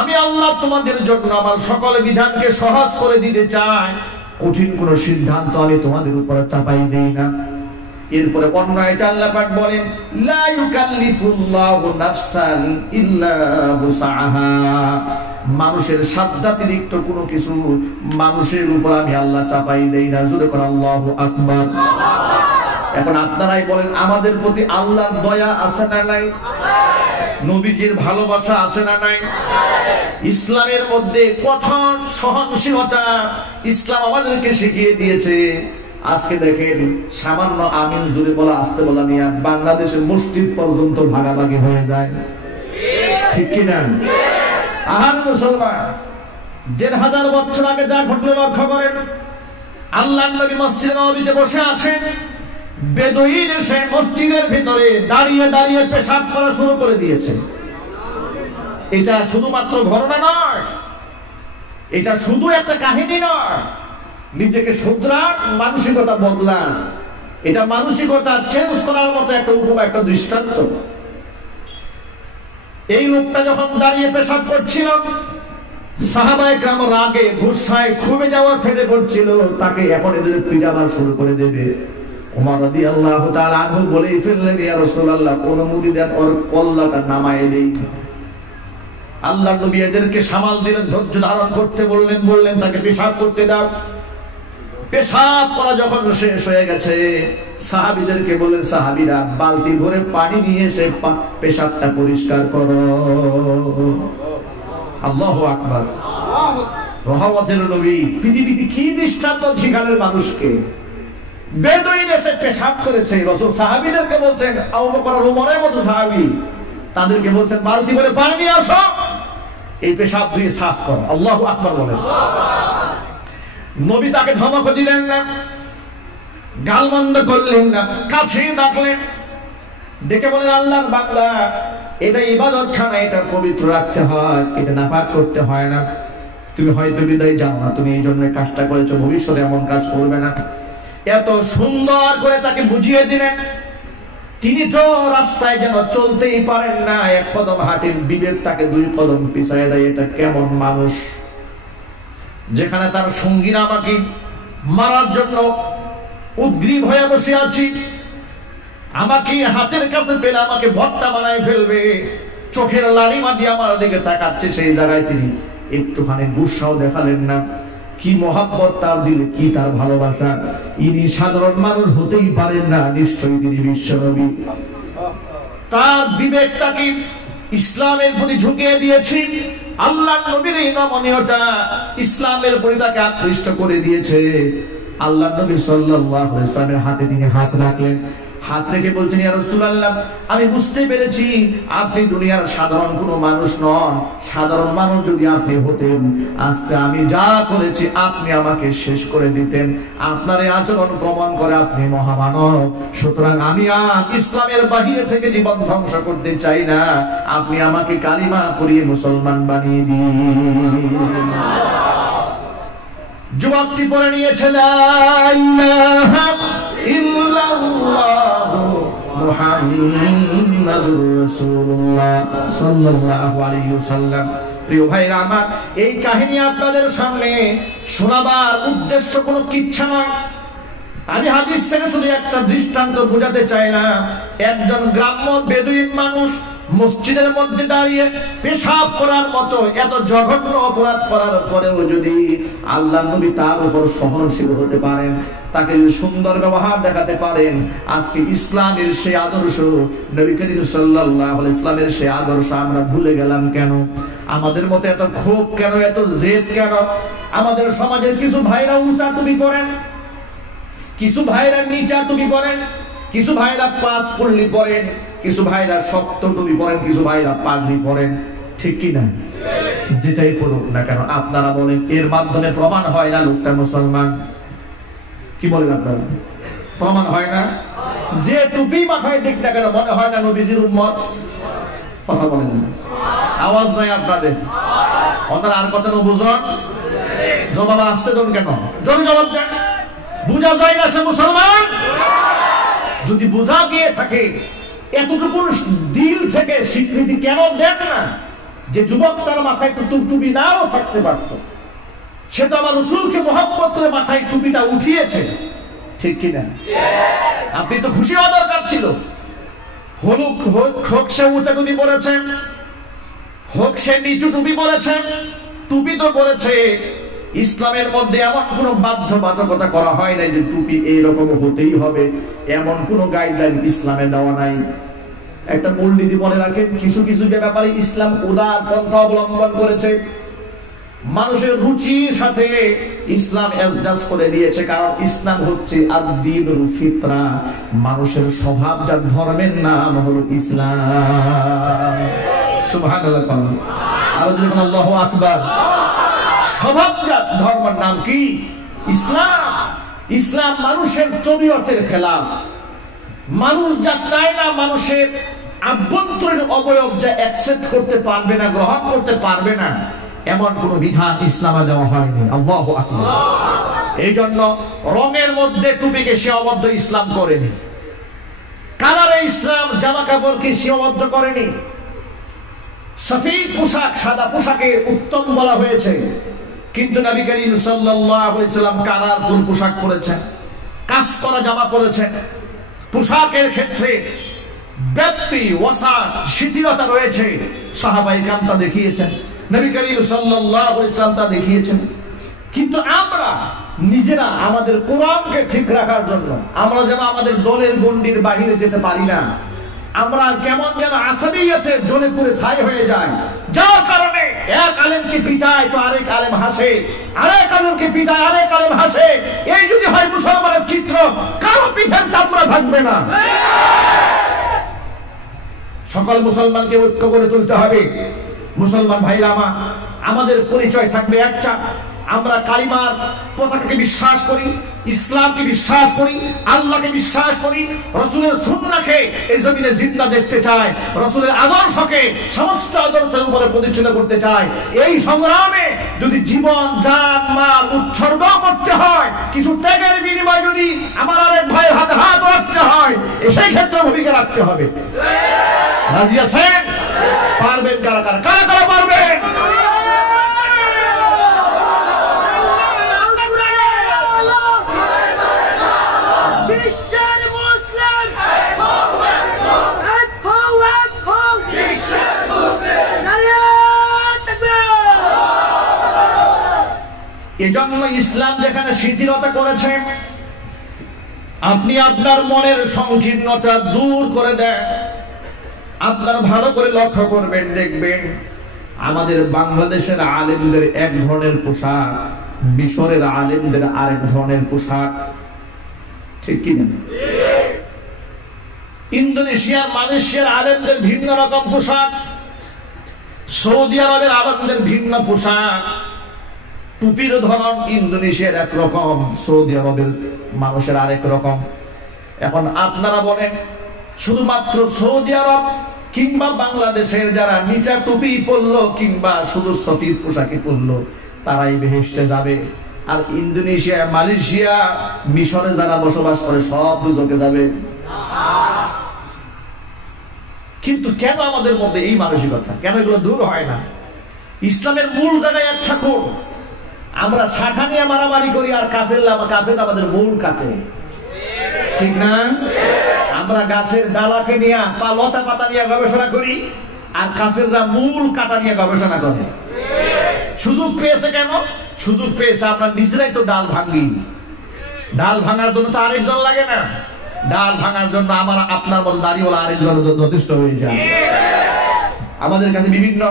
আমি আল্লাহ তোমাদের জন্য আমার সকল বিধানকে সহজ করে দিতে চাই, কঠিন কোন সিদ্ধান্ত আমি তোমাদের উপর চাপাই দেই না। এরপরে অন্য আয়াতে আল্লাহ পাক বলেন লা ইউকাল্লিফুল্লাহু নাফসান ইল্লা উসআহা, মানুষের সাধ্যাতিরিক্ত কোনো কিছু মানুষের উপর আমি আল্লাহ চাপাই দেই না। জোরে করে আল্লাহু আকবার। এখন আপনারাই বলেন, আমাদের প্রতি আল্লাহর দয়া আছে না নাই? নবীজির ভালোবাসা আছে না নাই? ইসলামের মধ্যে কঠোর সহনশীলতা ইসলাম আমাদেরকে শিখিয়ে দিয়েছে। আজকে দেখেন, সামান্য আমিন জুড়ে বলা আসতে বলা নিয়ে বাংলাদেশের মসজিদ পর্যন্ত ভাগাভাগি হয়ে যায়, ঠিক কিনা? আহার মুসলমান, ১,৫০০ বছর আগে যা ঘটলো লক্ষ্য করেন। আল্লাহর নবী মসজিদে নববীতে বসে আছেন, বেদুইন এসে মসজিদের ভিতরে দাঁড়িয়ে দাঁড়িয়ে পেশাব করা শুরু করে দিয়েছে। এটা শুধুমাত্র ঘটনা নয়, এটা শুধু একটা কাহিনী নয়। নিজেকে শুধরান, মানসিকতা বদলান। এটা মানসিকতা চেঞ্জ করার মতো একটা উপমা, একটা দৃষ্টান্ত। এই লোকটা যখন দাঁড়িয়ে পেশাব করছিল, সাহাবায়ে কেরাম রাগে গুসায় খুবে যাওয়া ফেটে পড়ছিল, তাকে এখন এদের পিটাবার শুরু করে দেবে। ওমর রাদিয়াল্লাহু তাআলা আনহু বলেই ফেললেন, ইয়া রাসূলুল্লাহ, অনুমতি দেন, ওর কল্লাটা নামায়ে দেই। আল্লাহর নবী এদেরকে সামাল দিলেন, ধৈর্য ধারণ করতে বললেন তাকে পেশাব করতে দাও। পেশাব করা যখন শেষ হয়ে গেছে, সাহাবীদেরকে বললেন, সাহাবীরা বালতি ভরে পানি নিয়ে এসে পেশাবটা পরিষ্কার করো। আল্লাহু আকবার। রহমতের নবী পৃথিবীতে কি দৃষ্টান্ত শিখালেন মানুষকে। বেদুইন এসে পেশাব করেছে, রাসূল সাহাবীদেরকে বলছেন, আবু বকর আর ওমরের মতো সাহাবী, তাদেরকে বলছেন বালতি ভরে পানি নিয়ে আসো, এই পেশাব দিয়ে সাফ কর। আল্লাহু আকবার বলেন। নবী তাকে ধমক দিলেন না, গালমন্দ করলেন না, কাছে ডাকলেন, ডেকে বলেন, আল্লাহর বান্দা, এটা ইবাদতখানা, এটা পবিত্র রাখতে হয়, এটা নাপাক করতে হয় না। তুমি হয়তো বিদায় জানো না, তুমি এই জন্য কাজটা করেছো, ভবিষ্যতে এমন কাজ করবে না। এত সুন্দর করে তাকে বুঝিয়ে দিলেন। তিনি তো রাস্তায় যেন চলতেই পারেন না, এক কদম হাঁটেন, বিবেক তাকে 2 কদম পিছায় দেয়। এটা কেমন মানুষ, যেখানে তার সঙ্গীরা আমাকে মারার জন্য উদ্গ্রীব হয়ে বসে আছি, আমাকে হাতের কাছে পেলে আমাকে ভর্তা বানায় ফেলবে, চোখের লালিমা দিয়ে আমার দিকে তাকাচ্ছে, সেই জায়গায় তিনি একটুখানি গুসাও দেখালেন না। কি মহাব্বত তার দিলে, কি তার ভালোবাসা। ইনি সাধারণ মানুষ হতেই পারেন না, নিশ্চয়ই তিনি বিশ্বনবী। তার বিবেকটাকে ইসলামের প্রতি ঝুঁকিয়ে দিয়েছি। আল্লাহর নবীর এই নমনীয়তা ইসলামের প্রতি তাকে আকৃষ্ট করে দিয়েছে। আল্লাহর নবী সাল্লাল্লাহু আলাইহি ওয়াসাল্লামের হাতে তিনি হাত রাখলেন, হাত রেখে বলছেন, ইয়া রাসূলুল্লাহ, আমি বুঝতে পেরেছি আপনি দুনিয়ার সাধারণ কোনো মানুষ নন। সাধারণ মানুষ যদি আপনি হতেন, আজকে আমি যা করেছি আপনি আমাকে শেষ করে দিতেন। আপনার এই আচরণ প্রমাণ করে আপনি মহামানব। সুতরাং আমি আর ইসলামের বাহিরে থেকে জীবন ধ্বংস করতে চাই না, আপনি আমাকে কালিমা পড়িয়ে মুসলমান বানিয়ে দিন। যুবকটি পড়ে নিয়েছে, লা ইলাহা ইল্লাল্লাহু মুহাম্মাদুর রাসূলুল্লাহ সাল্লাল্লাহু আলাইহি ওয়াসাল্লাম। প্রিয় ভাইরা আমার, এই কাহিনী আপনাদের সামনে শোনাবার উদ্দেশ্য কোনো কিচ্ছা নয়। আমি হাদিস থেকে শুধু একটা দৃষ্টান্ত বোঝাতে চাইলাম। একজন গ্রাম্য বেদুইন মানুষ মসজিদের মধ্যে দাঁড়িয়ে পেশাব করার মতো এত জঘন্য অপরাধ করার পরেও যদি আল্লাহর নবী তার উপর সহনশীল হতে পারেন, তাকে সুন্দর ব্যবহার দেখাতে পারেন, আজকে ইসলামের সেই আদর্শ, নবী করিম সাল্লাল্লাহু আলাইহি ওয়াসাল্লামের সেই আদর্শ আমরা ভুলে গেলাম কেন? আমাদের মতো এত ক্ষোভ কেন, এত জেদ কেন? আমাদের সমাজের কিছু ভাইরা উঁচা টুপি পরেন, কিছু ভাইরা নিচা টুপি পরেন, কিছু ভাইরা 5 কুল্লি পরেন, কিছু ভাইরা শক্ত টুপি পরেন, কিছু ভাইরা পাগড়ি পরেন, ঠিক কি না? যেটাই পড়ুক না কেন, আপনারা বলেন এর মাধ্যমে প্রমাণ হয় না লোকটা মুসলমান? কি বলেন আপনারা? প্রমাণ হয় না? যে টুপি মাথায় ঠিক না কেন, মনে হয় না নবীজির উম্মত? কথা বলেন না, আওয়াজ নাই আপনাদের। আপনারা আর কথা না বুঝুন, জবাব আসতে দেন কেন? জোরে জবাব দেন। বুঝা যায় না সে মুসলমান? যদি বুঝা গিয়ে থাকে, এতটুকু দিল থেকে স্বীকৃতি কেন দেন না যে যুবক তার মাথায় টুপি নাও থাকতে পারত? সে তো আমার রাসূলকে মহব্বত করে মাথায় টুপিটা উঠিয়েছে, ঠিক কিনা? আপনি তো খুশি হওয়া দরকার ছিল। হলুক হোক সে উঁচা টুপি পরেছেন, হোক সে নিচু টুপি পরেছে, টুপি তো পরেছে, ইসলামের মধ্যে এমন কোনো বাধ্যবাধকতা করা হয় নাই যে টুপি এইরকম হতেই হবে, এমন কোনো গাইডলাইন ইসলামে দেওয়া নাই। একটা মূলনীতি মনে রাখেন, কিছু কিছু ব্যাপারে ইসলাম উদার পন্থা অবলম্বন করেছে, মানুষের রুচির সাথে ইসলাম অ্যাডজাস্ট করে দিয়েছে। কারণ ইসলাম হচ্ছে আদ-দীনুল ফিতরা, মানুষের স্বভাবজাত ধর্মের নাম হলো ইসলাম। সুবহানাল্লাহ, আর যখন আল্লাহু আকবার। স্বভাবজাত ধর্মের নাম কি? ইসলাম। ইসলাম মানুষের তবিয়তের খেলাফ। মানুষ যা চায় না, মানুষের আভ্যন্তরীণ অবয়ব যা অ্যাকসেপ্ট করতে পারবে না, গ্রহণ করতে পারবে না, এমন কোন বিধান ইসলামে দেওয়া হয়নি। আল্লাহু আকবার। এই জন্য রঙের মধ্যে টুপিকে সীমাবদ্ধ ইসলাম করেনি, কালারে ইসলাম জামা কাপড়কে সীমাবদ্ধ করেনি। সফেদ পোশাক, সাদা পোশাকে উত্তম বলা হয়েছে, কিন্তু নবী করিম সাল্লাল্লাহু আলাইহি সাল্লাম কালারফুল পোশাক পরেছেন, কাজ করা জামা পরেছেন। পোশাকের ক্ষেত্রে ব্যাপ্তি, ওয়াসাত, শিথিলতা রয়েছে। সাহাবায়ে কেরাম তা দেখিয়েছেন, নবী করিম সাল্লাল্লাহু আলাইহি সাল্লাম তা দেখিয়েছেন। কিন্তু আমরা নিজেরা আমাদের কোরআনকে ঠিক রাখার জন্য আমরা যেন আমাদের দলের গণ্ডির বাহিরে যেতে পারি না, আমরা কেমন যেন আসাবিয়তের জ্বলে পুড়ে ছাই হয়ে যায়, যার কারণে এক আলেমকে পিটায় তো আরেক আলেম হাসে, আরেক আলেমকে পিটায় আরেক আলেম হাসে। এই যদি হয় মুসলমানের চিত্র, কারো পিঠের চামড়া থাকবে না। সকল মুসলমানকে ঐক্য করে তুলতে হবে। মুসলমান ভাইরা আমার, আমাদের পরিচয় থাকবে একটা, আমরা কালিমার পতাকাকে বিশ্বাস করি, ইসলামকে বিশ্বাস করি, আল্লাহকে বিশ্বাস করি, রাসূলের সুন্নাহকে এই জমিনে জিন্দা দেখতে চাই, রাসূলের আদর্শকে সমস্ত আদর্শের উপরে প্রতিষ্ঠিত করতে চাই। এই সংগ্রামে যদি জীবন, জান, মাল উৎসর্গ করতে হয়, কিছু ত্যাগের বিনিময়ে যদি আমার আরেক ভাইয়ের হাতে হাত রাখতে হয়, সেই ক্ষেত্রে ভূমিকা রাখতে হবে। রাজি আছেন? পারবেন কারা কারা? কারা কারা পারবেন? এজন্য ইসলাম যেখানে শিথিলতা করেছে, আপনি আপনার মনের সংকীর্ণতা দূর করে দেন। আপনার ভালো করে লক্ষ্য করবেন, দেখবেন আমাদের বাংলাদেশের আলেমদের এক ধরনের পোশাক, মিশরের আলেমদের আরেক ধরনের পোশাক, ঠিক কিনা? ইন্দোনেশিয়ার, মালয়েশিয়ার আলেমদের ভিন্ন রকম পোশাক, সৌদি আরবের আলেমদের ভিন্ন পোশাক। টুপির ধরন ইন্দোনেশিয়ার এক রকম, সৌদি আরবের মানুষের আরেক রকম। এখন আপনারা বলেন, শুধুমাত্র সৌদি আরব কিংবা বাংলাদেশের যারা নিচা টুপি পরলো কিংবা শুধু সফেদ পোশাকে পরলো তারাই বেহেশতে যাবে, আর ইন্দোনেশিয়া, মালয়েশিয়া, মিশরে যারা বসবাস করে সব দুজকে যাবে? কিন্তু কেন আমাদের মধ্যে এই মানসিকতা? কেন এগুলো দূর হয় না? ইসলামের মূল জায়গায় এক থাকুন। আমরা শাখা নিয়ে মারামারি করি, আর কাফের আমাদের মূল কাটে, ঠিক না? আমরা গাছের ডালাকে নিয়ে, লতা পাতা নিয়ে গবেষণা করি, আর কাফেররা মূল কাটা নিয়ে গবেষণা করে। সুযোগ পেয়েছে কেন? সুযোগ পেয়েছে আমরা নিজেরাই তো ডাল ভাঙি। ডাল ভাঙার জন্য তো আরেকজন লাগে না, ডাল ভাঙার জন্য আমার আপনার মতো দাড়িওয়ালা আরেকজন যথেষ্ট হয়ে যায়। আমাদের কাছে বিভিন্ন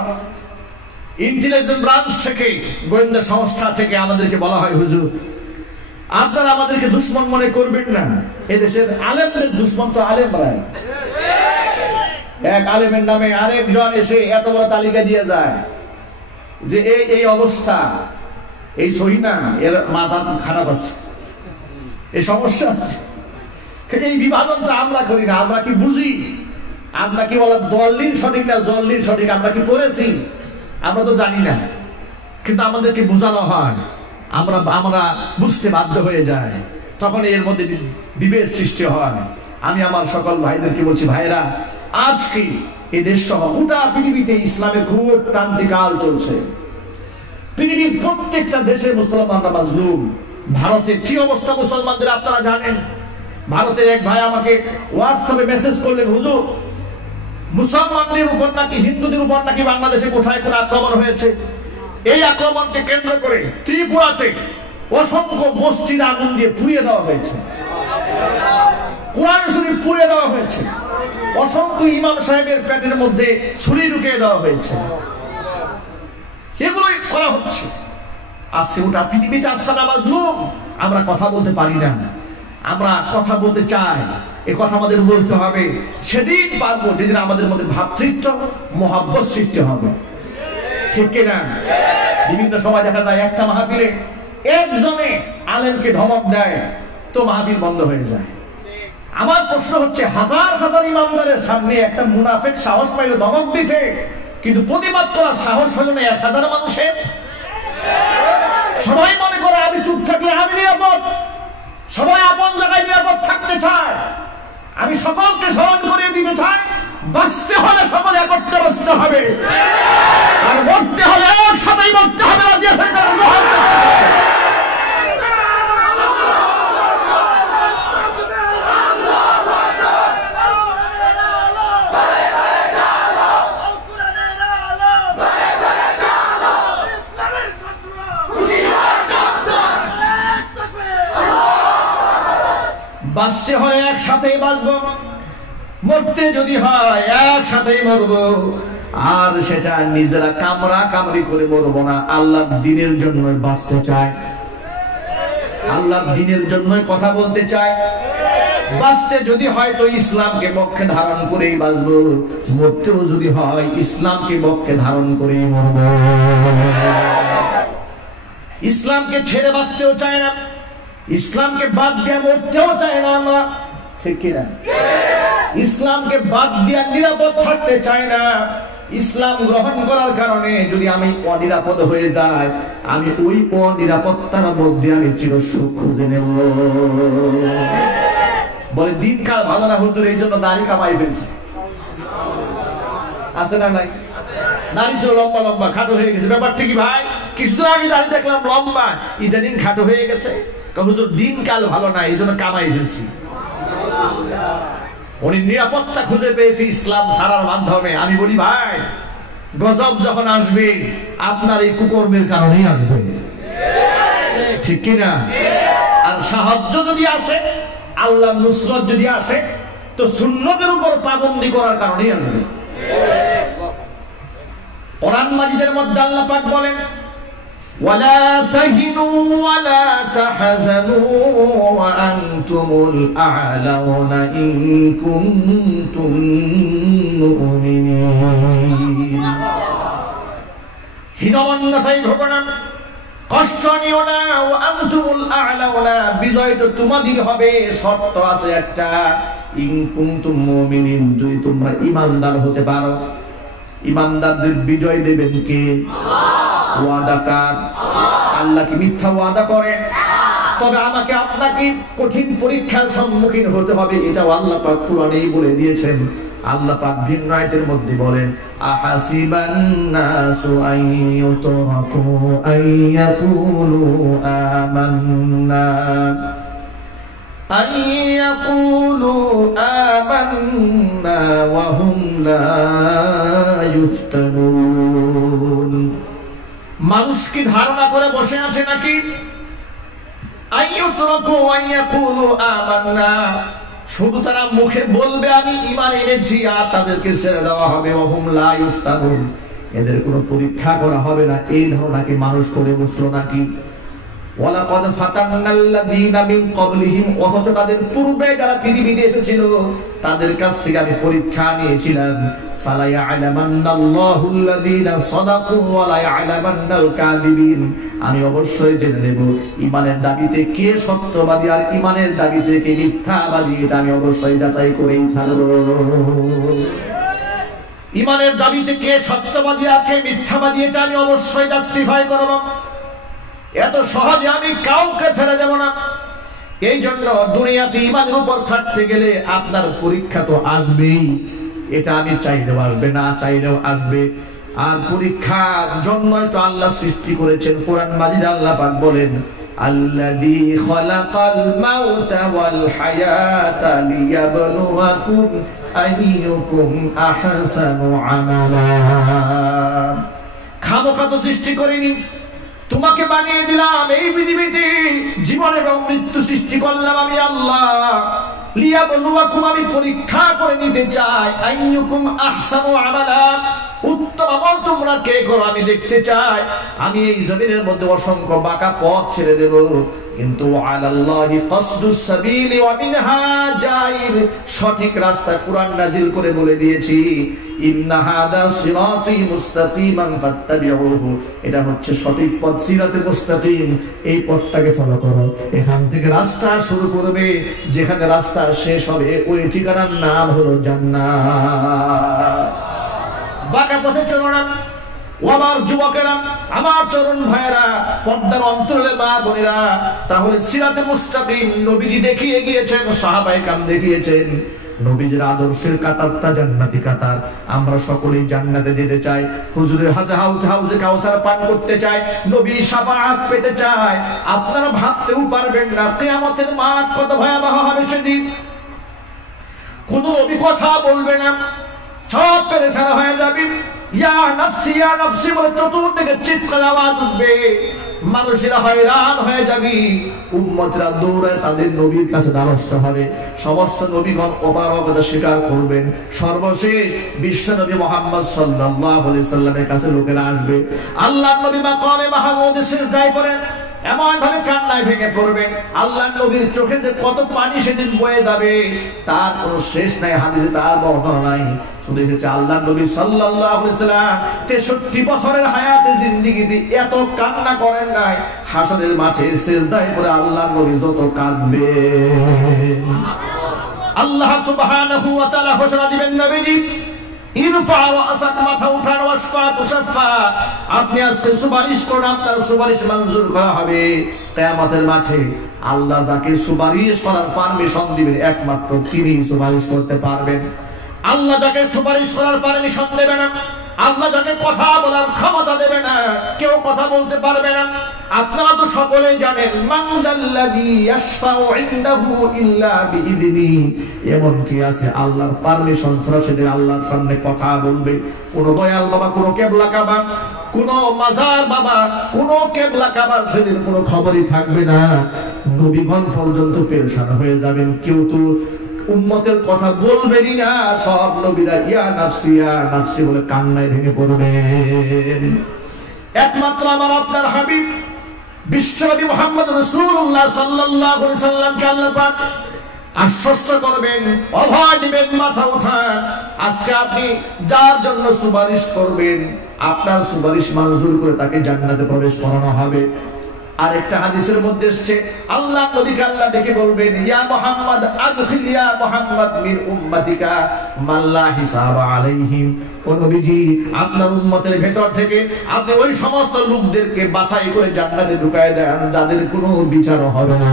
ইন্টেলিজেন্স ব্রাঞ্চ থেকে, গোয়েন্দা সংস্থা থেকে আমাদেরকে বলা হয়, হুজুর আপনারা আমাদেরকে দুশ্মন মনে করবেন না, এদেশের আলেমদের দুশ্মন তো আলেমরাই। এক আলেমের নামে আরেকজন এসে এত বড় তালিকা দিয়ে যায় যে এই অবস্থা, এই সহিনা, এর মাথা খারাপ আছে, এই সমস্যা আছে। এই বিভাজনটা আমরা করি না। আমরা কি বুঝি? আমরা কি বলা দলিল সঠিক না জল্লিল সঠিক আমরা কি পড়েছি? আমরা তো জানি না, কিন্তু আমাদেরকে বোঝানো হয়, আমরা বুঝতে বাধ্য হয়ে যায়, তখন এর মধ্যে বিভেদ সৃষ্টি হয়। আমি আমার সকল ভাইদেরকে বলছি, ভাইরা আজকে এই দেশ সহ গোটা পৃথিবীতে ইসলামের খুব ক্রান্তিকাল চলছে। পৃথিবীর প্রত্যেকটা দেশে মুসলমানরা মাজলুম। ভারতের কি অবস্থা মুসলমানদের আপনারা জানেন। ভারতের এক ভাই আমাকে হোয়াটসঅ্যাপে মেসেজ করলেন, হুজুর মুসলমানদের উপর নাকি হিন্দুদের উপর নাকি বাংলাদেশে কোথায় কোন আক্রমণ হয়েছে। এই আক্রমণকে কেন্দ্র করে ত্রিপুরাতে অসংখ্য মসজিদ আগুন দিয়ে পুড়িয়ে দেওয়া হয়েছে, কোরআন শরীফ পুড়িয়ে দেওয়া হয়েছে, অসংখ্য ইমাম সাহেবের পেটের মধ্যে ছুরি ঢুকিয়ে দেওয়া হয়েছে। এগুলোই করা হচ্ছে। আজকে ওটা পৃথিবীতে আসলে মাজলুম, আমরা কথা বলতে পারি না, আমরা কথা বলতে চাই, এই কথা আমাদের বলতে হবে। সেদিন পারবো যেদিন আমাদের মধ্যে ভ্রাতৃত্ব মহব্বত সৃষ্টি হবে, ঠিক কিনা? বিভিন্ন সময় দেখা যায় একটা মাহফিলে একজনে আলেমকে ধমক দেয় তো মাহফিল বন্ধ হয়ে যায়। আমার প্রশ্ন হচ্ছে, হাজার হাজার ইমামদারের সামনে একটা মুনাফিক সাহস পাইল ধমক দিতে, কিন্তু প্রতিবাদ করার সাহস হলো না 1000 মানুষের। সবাই মনে করে আমি চুপ থাকলে আমি নিরাপদ, সবাই আপন জায়গায় নিরাপদ থাকতে চায়। আমি সকলকে স্মরণ করিয়ে দিতে চাই, বাঁচতে হলে সকল একত্রে বাঁচতে হবে, আর মরতে হলে একসাথেই মরতে হবে। বাঁচতে হয় একসাথেই বাঁচবো, মরতে যদি হয় একসাথেই মরবো। আর সেটা নিজেরা কামড়া কামড়ি করে মরবো না, আল্লাহর দ্বীনের জন্য বাঁচতে চাই, আল্লাহর দ্বীনের জন্য কথা বলতে চাই। বাঁচতে যদি হয় তো ইসলামকে পক্ষে ধারণ করেই বাঁচবো, মরতেও যদি হয় ইসলামকে পক্ষে ধারণ করেই মরবো। ইসলামকে ছেড়ে বাঁচতেও চায় না, ইসলামকে বাদ দিয়ে মরতেও চায় না আমরা, ঠিক কিনা? ইসলামকে বাদ দিয়ে নিরাপদ থাকতে চায় না। ইসলাম গ্রহণ করার কারণে যদি আমি অনিরাপদ হয়ে যাই, আমি ওই অনিরাপত্তার মধ্যে আমি চিরসুখ খুঁজে নেব। বলে দিনকাল ভালো না হুজুর, এই জন্য দাড়ি কামাই ফেলছি, আছে না নাই? দাড়ি ছিল লম্বা লম্বা, খাটো হয়ে গেছে। ব্যাপারটা কি ভাই? কিছুদিন আগে দাড়ি দেখলাম লম্বা, ইদানিং খাটো হয়ে গেছে। হুজুর দিনকাল ভালো না, এই জন্য কামাই ফেলছি। উনি নিরাপত্তা খুঁজে পেয়েছে ইসলাম ছাড়ার মাধ্যমে। আমি বলি ভাই, গজব যখন আসবে আপনার এই কুকর্মের কারণেই আসবে, ঠিক কিনা? আর সাহায্য যদি আসে, আল্লাহর নুসরত যদি আসে, তো সুন্নতের উপর পাবন্দি করার কারণেই আসবে। কোরআন মাজিদের মধ্যে আল্লাহ পাক বলেন, ولا تهنوا ولا تحزنوا وأنتم الأعلون إن كنتم مؤمنين। হীনমন্যতায় ভোগো না, কষ্ট নিও না। ওয়ান্তুমুল আ'লাউনা, বিজয় তো তোমাদের হবে, শর্ত আছে একটা, ইন কুনতুম মুমিনিন, যদি তোমরা ঈমানদার হতে পারো। ঈমানদারদের বিজয় দেবেন কে? ওয়াদাকার। আল্লাহ কি মিথ্যা ওয়াদা করেন? তবে আমাকে আপনাকে কঠিন পরীক্ষার সম্মুখীন হতে হবে, এটাও আল্লাহ পাক কোরআনেই বলে দিয়েছেন। আল্লাহ পাক ভিন্ন আয়াতের মধ্যে বলেন, আহাসিবান নাসু আইয়ুতরাকু আইয়াকুলু আমান্না আইয়াকুলু আমান্না ওয়া হুম লা ইফতানুন। মানুষ কি ধারণা করে বসে আছে নাকি আইয়ুতরাকু আইয়াকুলু আমান্না, শুধু তারা মুখে বলবে আমি ঈমান এনেছি, আর তাদেরকে ছেড়ে দেওয়া হবে, ওয়া হুম লা ইফতানুন, এদের কোনো পরীক্ষা করা হবে না। এই ধারণা কি মানুষ করে বসলো নাকি? ওয়ালাকাদ ফাতান্নাল্লাযীনা মিন ক্বাবলিহিম, অথচ তাদের পূর্বে যারা পৃথিবীতে এসেছিল তাদের কাছ থেকে আমি পরীক্ষা নিয়েছিলাম। ফালা ইয়া'লামান্নাল্লাহুল্লাযীনা সাদাকু ওয়া লা ইয়া'লামান্নাল কাযিবিন, আমি অবশ্যই জেনে নেব ঈমানের দাবিতে কে সত্যবাদী আর ঈমানের দাবিতে কে মিথ্যাবাদী, এটা আমি অবশ্যই যাচাই করেই ছাড়ব। ঈমানের দাবিতে কে সত্যবাদী আর কে মিথ্যাবাদী, এটা আমি অবশ্যই জাস্টিফাই করব। এত সহজে আমি কাউকে ছেড়ে দেব না। এই জন্য দুনিয়াতে ঈমানের উপর থাকতে গেলে আপনার পরীক্ষা তো আসবেই, এটা আমি চাইলেও আসবে, না চাইলেও আসবে। আর পরীক্ষার জন্যই তো আল্লাহ সৃষ্টি করেছেন। কোরআন মাজিদে আল্লাহ পাক বলেন, আল্লাযী খালাকাল মাউতা ওয়াল হায়াতা লিয়াবলুয়াকুম আইয়ুকুম আহসানু আমালা। খামোখা তো সৃষ্টি করিনি, তোমাকে বানিয়ে দিলাম এই পৃথিবীতে, জীবন এবং মৃত্যু সৃষ্টি করলাম আমি আল্লাহ। লিয়াবলুয়াকুম, আমি পরীক্ষা করে নিতে চাই, আইয়ুকুম আহসানু আমালা, উত্তম আমল তোমরা কে করো আমি দেখতে চাই। আমি এই জমিনের মধ্যে অসংখ্য বাঁকা পথ ছেড়ে দেব, কিন্তু আলাল্লাহি কসদুস সাবিলি ওয়া মিনহা জাইর, সঠিক রাস্তা কোরআন নাজিল করে বলে দিয়েছি, ইন্না হাদা সিরাতি মুস্তাকিমান ফাত্তাবিউহু, এটা হচ্ছে সঠিক পথ, সিরাতে মুস্তাকিম, এই পথটাকে ফলো করো। এখান থেকে রাস্তা শুরু করবে, যেখানে রাস্তা শেষ হবে ওই ঠিকানার নাম হলো জান্নাত। বাঁকা পথে চলো না ও আমার যুবকেরা, আমার তরুণ ভাইয়েরা, পর্দার অন্তরে মা বোনেরা, তাহলে সিরাতে মুস্তাকিম নবীজি দেখিয়ে গিয়েছেন, সাহাবায়ে কেরাম দেখিয়েছেন। নবীজির আদর্শের কাতারটা জান্নাতি কাতার। আমরা সকলেই জান্নাতে যেতে চাই, হুজুরের হাউজে কাউসার পান করতে চাই, নবীর শাফাআত পেতে চাই। আপনারা ভাবতেও পারবেন না কিয়ামতের মাঠ কত ভয়াবহ হবে সেদিন। কোন নবী কথা বলবে না, সব পেরেশান হয়ে যাবে। ইয়া নাফসি বলে চতুর্দিকে চিৎকার আওয়াজ উঠবে, মানুষেরা হয়রান হয়ে যাবে, উম্মতরা দৌড়ায় তাদের নবীর কাছে দ্বারস্থ হবে। সমস্ত নবীগণ অপারগতা স্বীকার করবেন। সর্বশেষ বিশ্ব নবী মুহাম্মদ সাল্লাল্লাহু আলাইহি সাল্লামের কাছে লোকেরা আসবে। আল্লাহর নবী মাকামে মাহমুদে সিজদায় পড়েন, এমন ভাবে কান্নায় ভেঙে পড়বেন, আল্লাহর নবীর চোখে যে কত পানি সেদিন বয়ে যাবে তার কোনো শেষ নাই, হাদিসে তার বর্ণনা নাই। শুধু হচ্ছে আল্লাহর নবী সাল্লাল্লাহু আলাইহি সাল্লাম 63 বছরের হায়াতে জিন্দেগিতে এত কান্না করেন নাই। হাসরের মাঠে সিজদায় পড়ে আল্লাহর নবী যত কাঁদবেন, আল্লাহ সুবহানাহু ওয়া তাআলা ঘোষণা দিবেন, নবীজি ইরফা রাসাক, মাথা উঠান, ওয়াসফা তুশফা, আপনি আজকে সুপারিশ করুন, আপনার সুপারিশ মঞ্জুর করা হবে। কিয়ামতের মাঠে আল্লাহ যাকে সুপারিশ করার পারমিশন দিবেন একমাত্র তিনি সুপারিশ করতে পারবেন। আল্লাহ যাকে সুপারিশ করার পারমিশন দেবে না, আল্লাহ যাকে কথা বলার ক্ষমতা দেবে না, কেউ কথা বলতে পারবে না। আপনারা তো সকলেই জানেন, মান যাল্লাযী ইয়াশফাউ ইনদাহু ইল্লা বিইذনি, এমন কি আছে আল্লাহর পারমিশন ছাড়া সেদিন আল্লাহর সামনে কথা বলবে? কোন দয়াল বাবা, কোন কেবলা কাবা, কোন মাজার বাবা, কোন কেবলা কাবার সেদিন কোনো খবরই থাকবে না। নবীগণ পর্যন্ত পেরেশান হয়ে যাবেন, কেউ তো উম্মতের কথা বলবেনই না। সব নবীরা ইয়া নাফসি বলে কান্নায় ভেঙে পড়বেন। একমাত্র আমার আপনার হাবিব বিশ্বনবী মুহাম্মদ রাসূলুল্লাহ সাল্লাল্লাহু আলাইহি সাল্লামকে আল্লাহ পাক আশ্বস্ত করবেন, অভয় দিবেন, মাথা উঠান। আজকে আপনি যার জন্য সুপারিশ করবেন, আপনার সুপারিশ মঞ্জুর করে তাকে জান্নাতে প্রবেশ করানো হবে। আরেকটা হাদিসের মধ্যে এসেছে, আল্লাহ নবীকে আল্লাহ ডেকে বলবেন, ইয়া মুহাম্মদ আদখিল ইয়া মুহাম্মদ মিন উম্মাতিকা মান লা হিসাব আলাইহিম, ও নবীজি আপনার উম্মতের ভেতর থেকে আপনি ওই সমস্ত লোকদেরকে বাছাই করে জান্নাতে ঢুকায় দেন যাদের কোনো বিচার হবে না।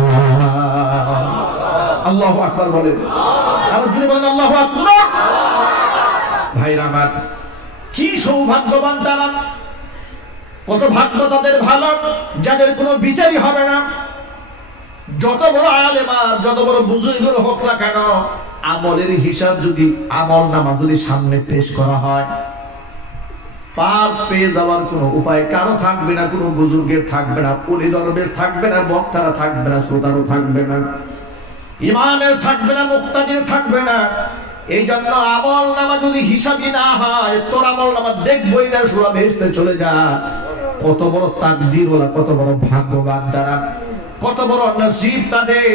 আল্লাহু আকবার বলেন, আর জোরে বলেন আল্লাহু আকবার। ভাইরা আমার, কি সৌভাগ্যবান তারা, কত ভাগ্য তাদের ভালো যাদের কোনো বিচারই হবে না। যত বড় আলেম আর যত বড় বুজুর্গ হোক না কেন, আমলের হিসাব যদি, আমল নামা যদি সামনে পেশ করা হয়, পার পেয়ে যাওয়ার কোনো উপায় কারো থাকবে না, কোনো বুজুর্গের থাকবে না, ওলি দরবেশ থাকবে না, বক্তারা থাকবে না, শ্রোতারও থাকবে না, ইমামের থাকবে না, মুক্তাদির থাকবে না। এই জন্য আমল নামা যদি হিসাবই না হয়, তোর আমল নামা দেখবই না, সুরা ভেস্তে চলে যা। কত বড় তাকদীর ওলা, কত বড় ভাগ্যবান তারা, কত বড় নসিব তাদের,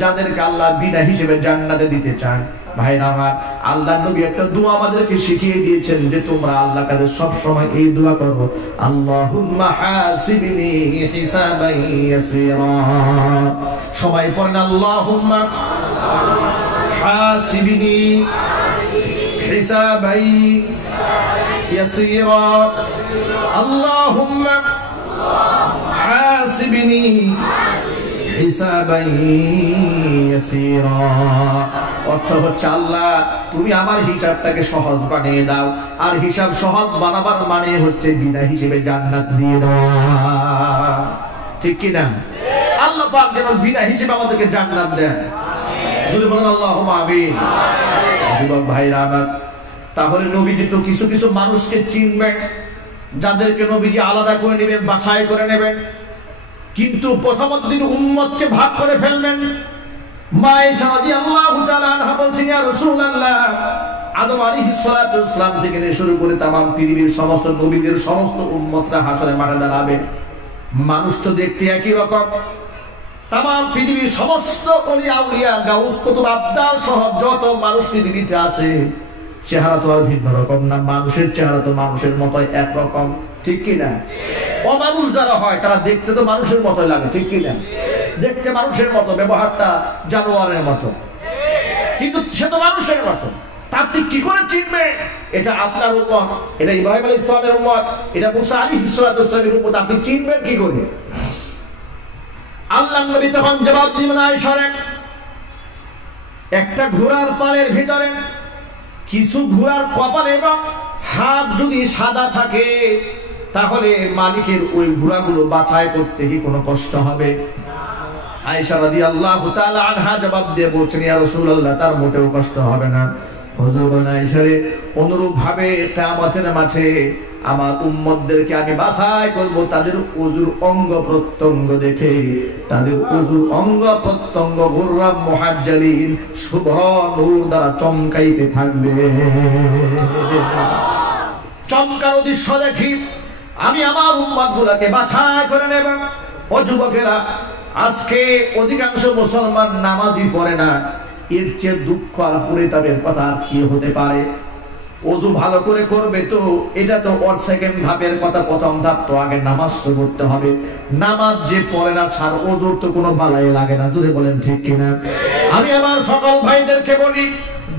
যাদেরকে আল্লাহ বিনা হিসেবে জান্নাতে দিতে চান। ভাইরা আমার, আল্লাহর নবী একটা দোয়া আমাদেরকে শিখিয়ে দিয়েছেন যে তোমরা আল্লাহর কাছে সব সময় এই দোয়া করো, আল্লাহুম্মা হাসিবনি হিসাবান ইয়াসীরা। সবাই পড়েন, আল্লাহুম্মা হাসিবনি হিসাবান ইয়াসীরা, আল্লাহুম্মা হাসিবনি হিসাবান ইয়াসীরা। অর্থ হচ্ছে, আল্লাহ তুমি আমার হিসাবটাকে সহজ বানিয়ে দাও। আর হিসাব সহজ বানাবার মানে হচ্ছে বিনা হিসেবে জান্নাত দিয়ে দাও। ঠিক কি না? পাক যেন বিনা হিসেবে আমাদেরকে জান্নাত দেন। যদি বলেন আল্লাহুম্মা আমিন। যুবক ভাইরা আমার, তাহলে নবীজি তো কিছু কিছু মানুষকে চিনবেন, যাদেরকে নবীজি আলাদা করে নেবেন, বাছাই করে নেবেন, কিন্তু প্রথমত তিনি উম্মতকে ভাগ করে ফেলবেন। মা আয়েশা রাদিয়াল্লাহু তাআলা আনহা বলছেন, ইয়া রাসূলুল্লাহ, আদম আলাইহিস সালাতু ওয়াস সালাম থেকে শুরু করে তামাম পৃথিবীর সমস্ত নবীদের সমস্ত উম্মতরা হাসরের মাঠে দাঁড়াবে। মানুষ তো দেখতে একই রকম, তামাম পৃথিবীর সমস্ত ওলিয়া আউলিয়া গাউস কুতুব আবদাল সহ যত মানুষ পৃথিবীতে আছে, চেহারা তো আর ভিন্ন রকম না, মানুষের চেহারা তো মানুষের মতোই একরকম, ঠিক কি না? অমানুষ যারা হয় তারা দেখতে তো মানুষের মতোই লাগে, ঠিক কি না? দেখতে মানুষের মতো, ব্যবহারটা জানোয়ারের মতো, কিন্তু সে তো মানুষের মতো। তা আপনি কি করে চিনবেন এটা আপনার উম্মত, এটা ইব্রাহিম আলাইহিস সালামের উম্মত, এটা মুসা আলাইহিস সালামের উম্মত? আপনি চিনবেন কি করে? আল্লাহর নবী তখন জবাব দিবেন, আয়েশা, একটা ঘোড়ার পালের ভিতরে কিছু ঘোড়ার কপাল এবং হাত যদি সাদা থাকে, তাহলে মালিকের ওই ঘোড়াগুলো বাছাই করতে কি কোনো কষ্ট হবে? আয়েশা রাদিয়াল্লাহু তাআলা আনহা জবাব দিয়ে বলছেন, ইয়া রাসূলুল্লাহ, তার মোটেও কষ্ট হবে না। হুজুর বলেন, আয়েশা রে, অনুরূপ ভাবে কিয়ামতের মাঠে আমার উম্মতদেরকে আমি বাছাই করব তাদের উজুর অঙ্গ প্রত্যঙ্গ দেখে, তাদের উজুর অঙ্গ প্রত্যঙ্গ গুররাম মুহাজ্জালিন শুভ নূর দ্বারা চমকাইতে থাকবে। চমকানো দৃশ্য দেখি আমি আমার উম্মতগুলোকে বাছাই করে নেব। ও যুবকেরা, আজকে অধিকাংশ মুসলমান নামাজই পড়ে না, এর চেয়ে দুঃখ আর পরিতাপের কথা আর কি হতে পারে? ওযু ভালো করে করবে তো এটা তো ওর সেকেন্ড ধাপের কথা, প্রথম ধাপ তো আগে নামাজ পড়তে হবে। নামাজ যে পড়ে না ছাড় ওযুর তো কোনো বালাই লাগে না, যদি বলেন ঠিক কিনা? আমি আমার সকল ভাইদেরকে বলি,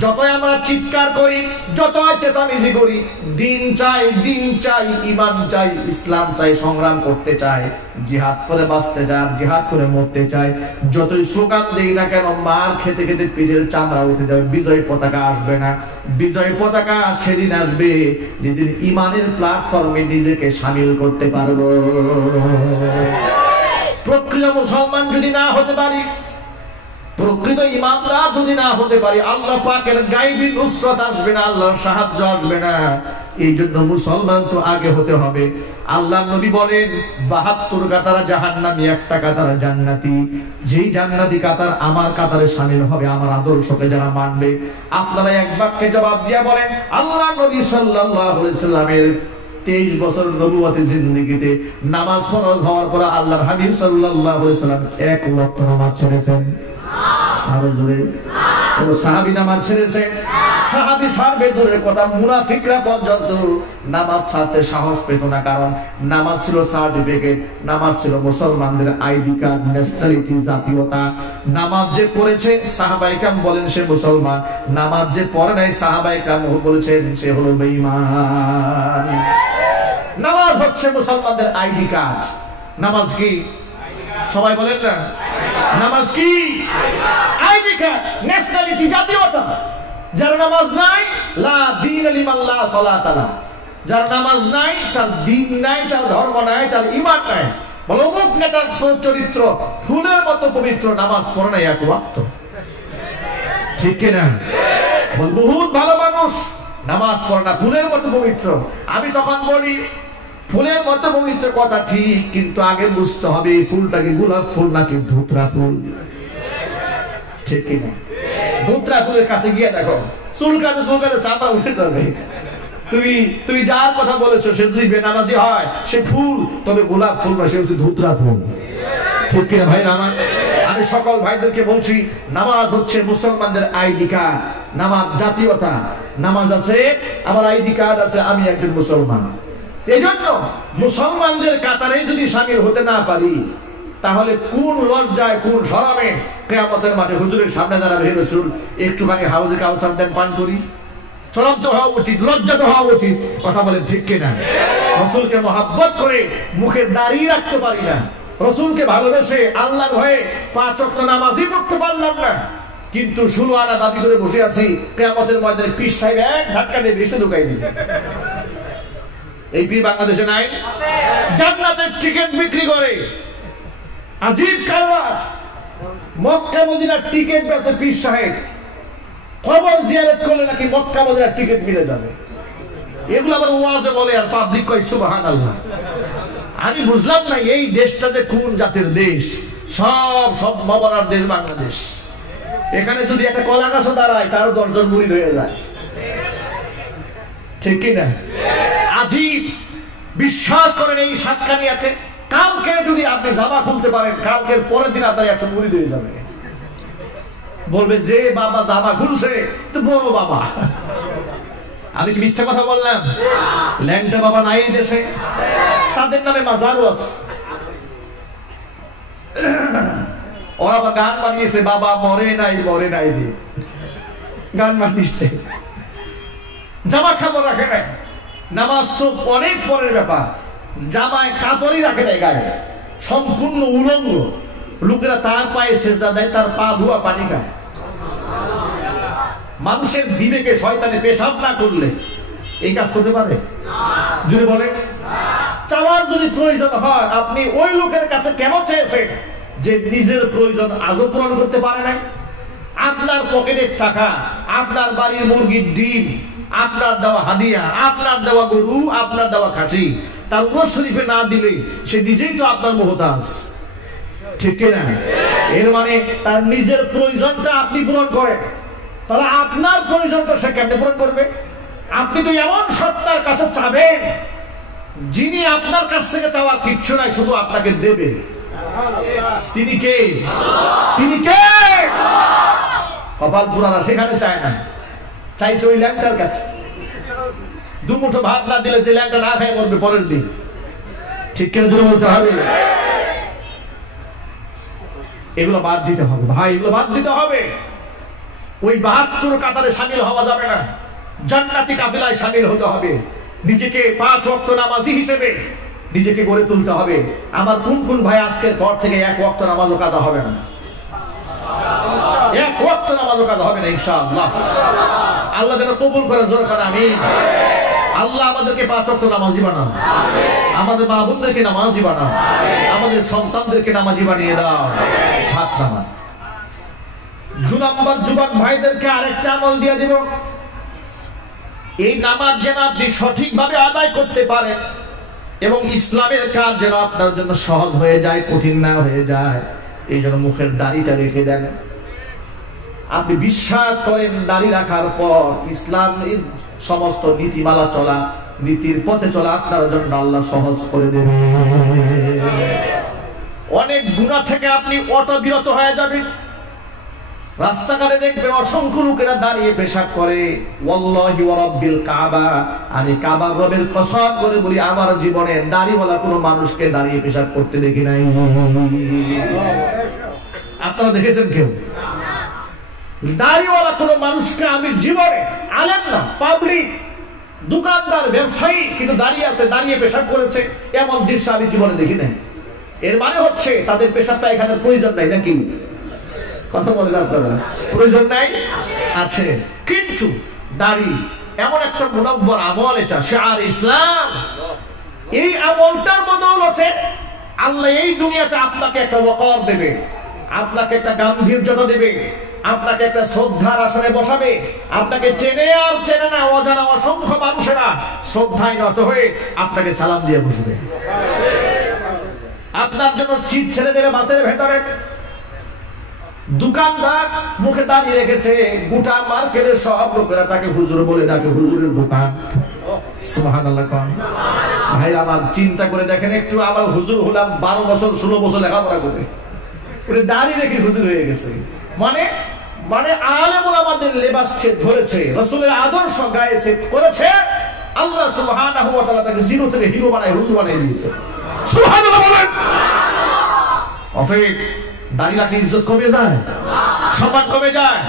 যতই আমরা চিৎকার করি, যতই চেঁচামেচি করি, দিন চাই, দিন চাই, ঈমান চাই, ইসলাম চাই, সংগ্রাম করতে চাই, জিহাদ করে বাঁচতে চাই, জিহাদ করে মরতে চাই, যতই স্লোগান দেই না কেন, মার খেতে খেতে পিঠের চামড়া উঠে যাবে, বিজয় পতাকা আসবে না। বিজয় পতাকা সেদিন আসবে যেদিন ঈমানের প্ল্যাটফর্মে নিজেকে শামিল করতে পারবো। প্রকৃত মুসলমান যদি না হতে পারি, প্রকৃত ইমানদার যদি না হতে পারি, আল্লাহ পাকের গায়বী নুসরত আসবে না, আল্লাহর সাহায্য আসবে না। এই জন্য মুসলমান তো আগে হতে হবে। আল্লাহর নবী বলেন, ৭২ কাতারা জাহান্নামী, একটা কাতারা জান্নাতি। যেই জান্নাতি কাতার আমার কাতারে শামিল হবে, আমার আদর্শকে যারা মানবে। আপনারা এক বাক্যে জবাব দিয়ে বলেন, আল্লাহর নবী সাল্লাল্লাহু আলাইহি সাল্লামের 23 বছর নবুয়তের জিন্দেগিতে নামাজ ফরজ হওয়ার পর আল্লাহর হাবিব সাল্লাল্লাহু আলাইহি সাল্লাম এক ওয়াক্ত নামাজ ছেড়েছেন? আরো জোরে। কোন সাহাবী নামাজ ছেড়েছে? সাহাবী ছাড়বে দূরের কথা, মুনাফিকরা পর্যন্ত নামাজ ছাড়তে সাহস পেত না, কারণ নামাজ ছিল সার্টিফিকেট, নামাজ ছিল মুসলমানদের আইডি কার্ড, ন্যাশনালিটি, জাতীয়তা। নামাজ যে পড়েছে সাহাবায়ে কেরাম বলেন সে মুসলমান, নামাজ যে পড়ে নাই সাহাবায়ে কেরাম বলেছেন সে হলো বেঈমান। নামাজ হচ্ছে মুসলমানদের আইডি কার্ড। নামাজ কি? সবাই বলেন না, নামাজ কি? আইডি কার্ড, ন্যাশনালিটি, জাতীয়তা। যার নামাজ নাই, লা দীন লিমান লা সালাত লা। যার নামাজ নাই, তার দ্বীন নাই, তার ধর্ম নাই, তার ঈমান নাই। বলো মুখ নেতার চরিত্র ফুলের মতো পবিত্র, নামাজ পড়ে নাই এক ওয়াক্ত, ঠিক কি না? বল বহুত ভালো মানুষ নামাজ পড়ে না, ফুলের মতো পবিত্র। আমি তখন বলি, ফুলের মতো পবিত্র কথা ঠিক, কিন্তু আগে বুঝতে হবে এই ফুলটাকে গোলাপ ফুল নাকি ধুতরা ফুল, ঠিক কিনা? ধুতরা ফুলের কাছে গিয়ে দেখো, চুলকানে চুলকানে চাপা উঠে যাবে। তুমি যার কথা বলেছো সে যদি বেনামাজি হয়, সে ফুল, তবে গোলাপ ফুল না, সে হচ্ছে ধুতরা ফুল, ঠিক কিনা ভাই? আমার আমি সকল ভাইদেরকে বলছি, নামাজ হচ্ছে মুসলমানদের আইডি কার্ড, নামাজ জাতীয়তা। নামাজ আছে, আমার আইডি কার্ড আছে, আমি একজন মুসলমান। এই জন্য মুসলমানদের কাতারে যদি শামিল হতে না পারি, তাহলে কোন লজ্জায়, কোন শরমে কিয়ামতের মাঠে হুজুরের সামনে দাঁড়াবে, হে রাসূল একটুখানি হাউজে কাউসার দেন, পান করি। শরম তো হওয়া উচিত, লজ্জা তো হওয়া উচিত, কথা বলেন ঠিক কিনা? রাসূলকে মহব্বত করে মুখে দাঁড়িয়ে রাখতে পারি না, রাসূলকে ভালোবেসে আল্লাহর ভয়ে 5 ওয়াক্ত নামাজই পড়তে পারলাম না, কিন্তু 16 আনা দাবি করে বসে আছি, কিয়ামতের ময়দানে পীর সাহেব এক ধাক্কা দিয়ে বেশি ঢুকাই দিবে। এই পীর বাংলাদেশে নাই? জান্নাতের টিকিট বিক্রি করে, আজীব কারবার। মক্কা মদিনার টিকিট বেচে পীর সাহেব, কবর জিয়ারত করলে নাকি মক্কা মদিনার টিকিট মিলে যাবে। এগুলো আবার ওয়াজে বলে আর পাবলিক কয় সুবহানাল্লাহ। আমি বুঝলাম না এই দেশটা যে কোন জাতির দেশ। সব মবরার দেশ বাংলাদেশ। এখানে যদি একটা কলা গাছও দাঁড়ায় তার 10 জন মুরিদ হয়ে যায়, ঠিক কিনা? আজীব। বিশ্বাস করেন এই সাতকানিয়াতে কালকে যদি আপনি জামা খুলতে পারেন, কালকের পরের দিন আপনার 100 মুরিদ হয়ে যাবে। বলবে যে বাবা জামা খুলছে তো বড় বাবা। আমি কি মিথ্যা কথা বললাম? ল্যাংটা বাবা নাই এই দেশে, তাদের নামে মাজারও আছে। ওরা আবার গান বানিয়েছে, বাবা মরে নাই দিয়ে গান বানিয়েছে। জামা কাপড় রাখে নাই, নামাজ তো অনেক পরের ব্যাপার। জামায় কাপড়ই রাখে নাই গায়ে, সম্পূর্ণ উলঙ্গ। লোকেরা তার পায়ে সেজদা দেয়, তার পা ধোয়া পানি খায়। মানুষের বিবেকে শয়তানে পেশাব না করলে এই কাজ করতে পারে? যদি বলে চাওয়ার যদি প্রয়োজন হয়, আপনি ওই লোকের কাছে কেন চেয়েছেন যে নিজের প্রয়োজন আজও পূরণ করতে পারে নাই? আপনার পকেটের টাকা, আপনার বাড়ির মুরগির ডিম, আপনার দেওয়া হাদিয়া, আপনার দেওয়া গরু, আপনার দেওয়া খাসি, তার উরস শরীফে না দিলে সে নিজেই তো আপনার মুহতাজ, ঠিক কিনা? এর মানে তার নিজের প্রয়োজনটা আপনি পূরণ করেন, তাহলে আপনার প্রয়োজনটা সে কেমনে পূরণ করবে? আপনি তো এমন সত্তার কাছে চাবেন যিনি আপনার কাছ থেকে চাওয়ার কিচ্ছু নাই, শুধু আপনাকে দেবে। তিনি কে? তিনি কে? কপাল পুরানা সেখানে চায় না, চাইছে ওই ল্যাংটার কাছে। দুমুঠো ভাত না দিলে যে ল্যাংটা না খায় মরবে পরের দিন, ঠিক কিনা জোরে বলতে হবে। এগুলো বাদ দিতে হবে ভাই, এগুলো বাদ দিতে হবে। ওই 72 কাতারে শামিল হওয়া যাবে না, জান্নাতি কাফেলায় শামিল হতে হবে। নিজেকে 5 ওয়াক্ত নামাজি হিসেবে নিজেকে গড়ে তুলতে হবে। আমার কোন ভাই আজকের পর থেকে 1 ওয়াক্ত নামাজও কাজা হবে না, 1 ওয়াক্ত নামাজও কাজা হবে না ইনশাআল্লাহ। আল্লাহ যেন কবুল করে, জোরে করে আমিন। আল্লাহ আমাদেরকে 5 ওয়াক্ত নামাজি বানান, আমাদের মা বোনদেরকে নামাজি বানান, আমাদের সন্তানদেরকে নামাজি বানিয়ে দাও। হাত নামান। 2 নম্বর যুবক ভাইদেরকে আরেকটা আমল দিয়ে দিব। এই নামাজ যেন আপনি সঠিকভাবে আদায় করতে পারেন এবং ইসলামের কাজ যেন আপনার জন্য সহজ হয়ে যায়, কঠিন না হয়ে যায়, এই জন্য মুখের দাড়িটা রেখে দেন। আপনি বিশ্বাস করেন দাড়ি রাখার পর ইসলামের সমস্ত নীতিমালা চলা, নীতির পথে চলা আপনার জন্য আল্লাহ সহজ করে দেবে। অনেক গুনাহ থেকে আপনি অতবিরত হয়ে যাবেন। রাস্তাঘাটে দেখবেন অসংখ্য লোকেরা দাঁড়িয়ে পেশাব করে। ওয়াল্লাহি ওয়া রাব্বিল কাবা, আমি কাবার রবের কসম করে বলি আমার জীবনে দাড়িওয়ালা কোনো মানুষকে দাঁড়িয়ে পেশাব করতে দেখি নাই। আপনারা দেখেছেন কেউ? দাড়িওয়ালা কোনো মানুষকে আমি জীবনে, আলেম না, পাবলিক, দোকানদার, ব্যবসায়ী, কিন্তু দাঁড়িয়ে আছে, দাঁড়িয়ে পেশাব করেছে, এমন দৃশ্য আমি জীবনে দেখি নাই। এর মানে হচ্ছে তাদের পেশাবটা এখানে প্রয়োজন নাই নাকি? কথা বলেন আপনারা, প্রয়োজন নাই? আছে। কিন্তু দাড়ি এমন একটা মুনাব্বর আমল, এটা শিআর ইসলাম। এই আমলটার বদৌলতে আল্লাহ এই দুনিয়াতে আপনাকে একটা ওয়াকার দেবে, আপনাকে একটা গাম্ভীর্যতা দেবে, আপনাকে একটা শ্রদ্ধার আসনে বসাবে। আপনাকে চেনে আর চেনে না অজানা অসংখ্য মানুষেরা শ্রদ্ধায় নত হয়ে আপনাকে সালাম দিয়ে বসবে। আপনার জন্য সিট ছেড়ে দেবে বাসের ভেতরে। দোকানদার মুখে দাঁড়িয়ে রেখেছে, গোটা মার্কেটের সব লোকেরা তাকে হুজুর বলে ডাকে, হুজুরের দোকান। সুবহানাল্লাহ। ভাই আমার চিন্তা করে দেখেন একটু, আমার হুজুর হলাম 12 বছর 16 বছর লেখাপড়া করে, ওরে দাঁড়িয়ে রেখে হুজুর হয়ে গেছে। মানে আলেম ওলামাদের লেবাস ছেদ ধরেছে, রাসূলের আদর্শ গায়ে সেট করেছে। আল্লাহ সুবহানাহু ওয়া তাআলা তাকে জিরো থেকে হিরো বানায় হুজুর বানিয়ে দিয়েছে। সুবহানাল্লাহ বলেন। অতএব দাড়ি রাখলে ইজ্জত কমে যায়, সম্মান কমে যায়।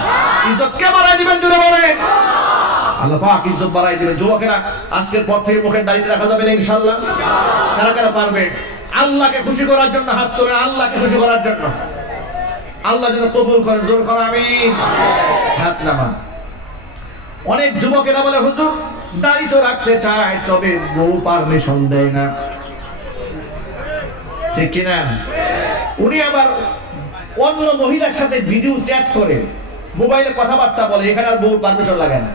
ইজ্জত কে বাড়ায় দিবেন জোরে বলেন? আল্লাহ পাক ইজ্জত বাড়ায় দিবেন। যুবকেরা আজকের পর থেকে মুখের দাড়িতে রাখা যাবে না ইনশাআল্লাহ। কারা কারা পারবে? আল্লাহকে খুশি করার জন্য হাত তোলেন, আল্লাহকে খুশি করার জন্য। আল্লাহ যেন কবুল করেন, জোরে করে আমিন। হাত নামান। অনেক যুবকেরা বলে হুজুর দাড়ি তো রাখতে চায়, তবে বউ পারমিশন দেয় না, ঠিক কিনা? উনি আবার অন্য মহিলার সাথে ভিডিও চ্যাট করে, মোবাইলে কথাবার্তা বলে, এখানে আর বউ পারমিশন লাগে না।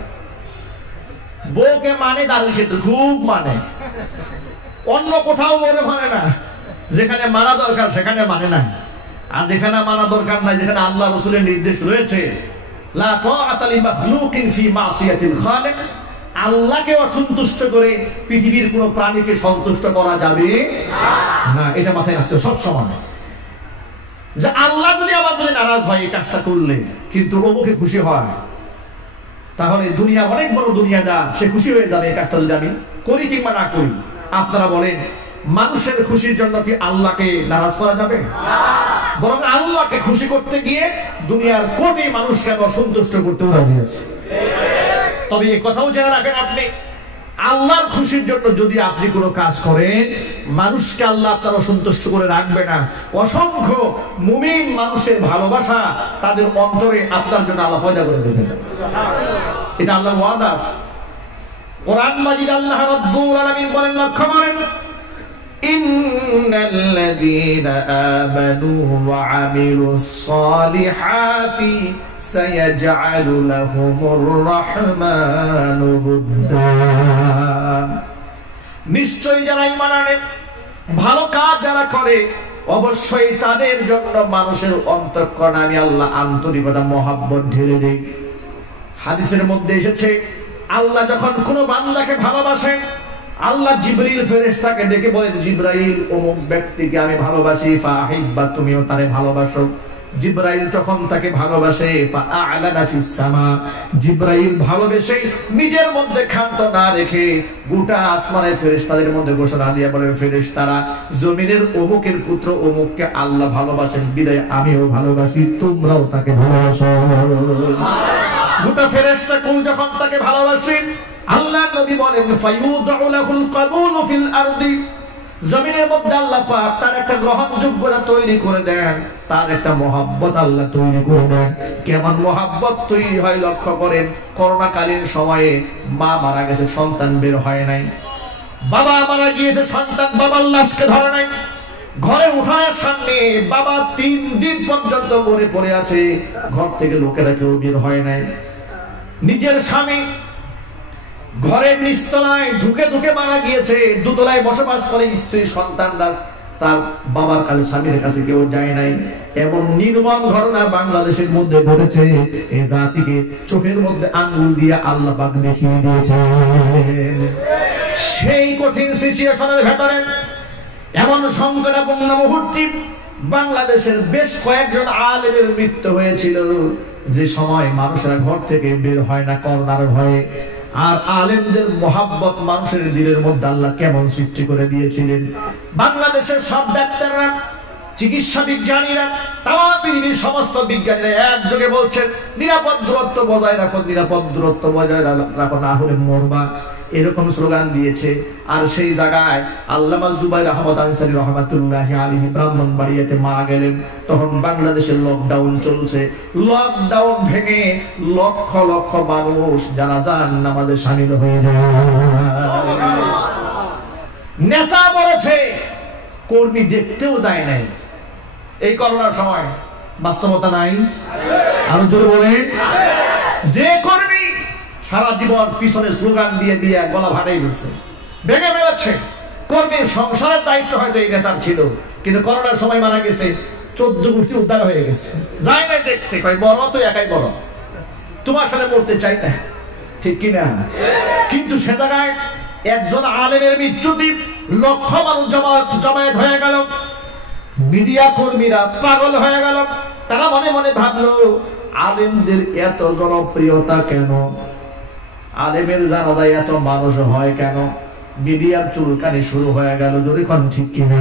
বউকে মানে দাঁড়িয়ে ক্ষেত্রে খুব মানে, অন্য কোথাও বলে মানে না, যেখানে মানা দরকার সেখানে মানে না। আর যেখানে মানা দরকার নাই, যেখানে আল্লাহ রাসূলের নির্দেশ রয়েছে লা তাআতা লিমাখলুকিন ফি মাসিয়াতিল খালিক, আল্লাহকে অসন্তুষ্ট করে পৃথিবীর কোন প্রাণীকে সন্তুষ্ট করা যাবে না। এটা মাথায় রাখতে সব সময়, যে আল্লাহ যদি আমার প্রতি নারাজ হয় এই কাজটা করলে, কিন্তু ও মুখে খুশি হয়, তাহলে দুনিয়া অনেক বড় দুনিয়াদার, সে খুশি হয়ে যাবে এই কাজটা যদি আমি করি কিংবা না করি। আপনারা বলেন, মানুষের খুশির জন্য কি আল্লাহকে নারাজ করা যাবে? বরং আল্লাহকে খুশি করতে গিয়ে দুনিয়ার কোটি মানুষকে অসন্তুষ্ট করতে রাজি আছে। তবে এই কথাও জেনে রাখেন, আপনি আল্লাহর খুশির জন্য যদি আপনি কোনো কাজ করেন, মানুষকে আল্লাহ আপনার অসন্তুষ্ট করে রাখবে না। অসংখ্য মুমিন মানুষের ভালোবাসা তাদের অন্তরে আপনার জন্য আল্লাহ পয়দা করে দেবেন। এটা আল্লাহর ওয়াদা। কোরআন মাজিদ আল্লাহ রাব্বুল আলামিন বলেন, লক্ষ্য করেন, ইন্নাল্লাযীনা আমানু ওয়া আমিলুস সালিহাতি সায়াজআলু লাহুমুর রাহমানু বুদ্দা। নিশ্চয়ই যারা ঈমান আনে, ভালো কাজ যারা করে, অবশ্যই তাদের জন্য মানুষের অন্তঃকরণে আমি আল্লাহ আন্তরিকতা, মহব্বত ঢেলে দেই। হাদিসের মধ্যে এসেছে, আল্লাহ যখন কোন বান্দাকে ভালোবাসেন, আল্লাহ জিবরিল ফেরেশতাকে ডেকে বলেন, জিবরাইল অমুক ব্যক্তিকে আমি ভালোবাসি, ফাহিব্বা, তুমিও তারে ভালোবাসো। জিবরাইল তখন তাকে ভালোবাসে, ফাআলানা ফিস সামা, জিবরাইল ভালোবেসে নিজের মধ্যে ক্ষান্ত না রেখে গোটা আসমানের ফেরেশতাদের মধ্যে ঘোষণা দিয়ে বলেন, ফেরেশতারা, জমিনের অমুকের পুত্র অমুককে আল্লাহ ভালোবাসেন, বিদায় আমিও ভালোবাসি, তোমরাও তাকে ভালোবাসো। গোটা ফেরেশতা কুল যখন তাকে ভালোবাসেন, আল্লাহ নবী বলেন, ফায়ুদউ লাহুল কাবুলু ফিল আরদি, জমিনের মধ্যে আল্লাহ পাক তার একটা গ্রহণযোগ্যতা তৈরি করে দেন, তার একটা মহব্বত আল্লাহ তৈরি করে দেন। কেমন মহব্বত তৈরি হয় লক্ষ্য করেন। করোনাকালীন সময়ে মা মারা গেছে, সন্তান বের হয় নাই, বাবা মারা গিয়েছে, সন্তান বাবার লাশকে ধরে নাই, ঘরে উঠানের সামনে বাবা 3 দিন পর্যন্ত মরে পড়ে আছে, ঘর থেকে লোকেরা কেউ বের হয় নাই। নিজের স্বামী ঘরের নিচতলায় ঢুকে ঢুকে মারা গিয়েছে, দোতলায় বসবাস করে স্ত্রী সন্তানরা, তার বাবার কাছে স্বামীর কাছে কেউ যায় নাই। এমন নির্মম ঘটনা বাংলাদেশের মধ্যে ঘটেছে, এই জাতিকে চোখের মধ্যে আঙ্গুল দিয়ে আল্লাহ পাক দেখিয়ে দিয়েছেন। সেই কঠিন সিচুয়েশনের ভেতরে, এমন সংকটাপন্ন মুহূর্তে বাংলাদেশের বেশ কয়েকজন আলেমের মৃত্যু হয়েছিল, যে সময় মানুষেরা ঘর থেকে বের হয় না করোনার ভয়ে। আর আলেমদের মহাব্বত মানুষের দিলের মধ্যে আল্লাহ কেমন সৃষ্টি করে দিয়েছিলেন। বাংলাদেশের সব ডাক্তাররা, চিকিৎসা বিজ্ঞানীরা, তামাম পৃথিবীর সমস্ত বিজ্ঞানীরা একযোগে বলছেন, নিরাপদ দূরত্ব বজায় রাখো, নিরাপদ দূরত্ব বজায় রাখো, না হলে মরবা, এরকম স্লোগান দিয়েছে। আর সেই জায়গায় আল্লামা জুবাইর আহমদ আনসারী রহমাতুল্লাহি আলাইহি ব্রাহ্মণবাড়িয়াতে মারা গেলেন। তখন বাংলাদেশের লকডাউন চলছে, লকডাউন ভেঙে লক্ষ লক্ষ মানুষ জানাজার নামাজে শামিল হয়ে যায়। নেতা বলেছে, কর্মী দেখতেও যায় নাই এই করোনার সময়। বাস্তবতা নাই? আরো জোরে বলেন। যে কর্মী সারা জীবন পিছনে স্লোগান দিয়ে দিয়ে গলা ভাড়াই ফেলছে, ভেঙে বেড়াচ্ছে, কর্মীর সংসারের দায়িত্ব হয়তো এই নেতার ছিল, কিন্তু করোনার সময় মারা গেছে, 14 গোষ্ঠী উদ্ধার হয়ে গেছে, যায় না দেখতে, কয় বড় তো একাই বড়, তোমার সাথে মরতে চাই না, ঠিক কিনা? কিন্তু সে জায়গায় একজন আলেমের মৃত্যুতে লক্ষ মানুষ জমায়েত হয়ে গেল, মিডিয়া কর্মীরা পাগল হয়ে গেল। তারা মনে মনে ভাবলো, আলেমদের এত জনপ্রিয়তা কেন, আলেমের জানাজায় এত মানুষ হয় কেন? মিডিয়ার চুলকানি শুরু হয়ে গেল। যখন ঠিক কিনা?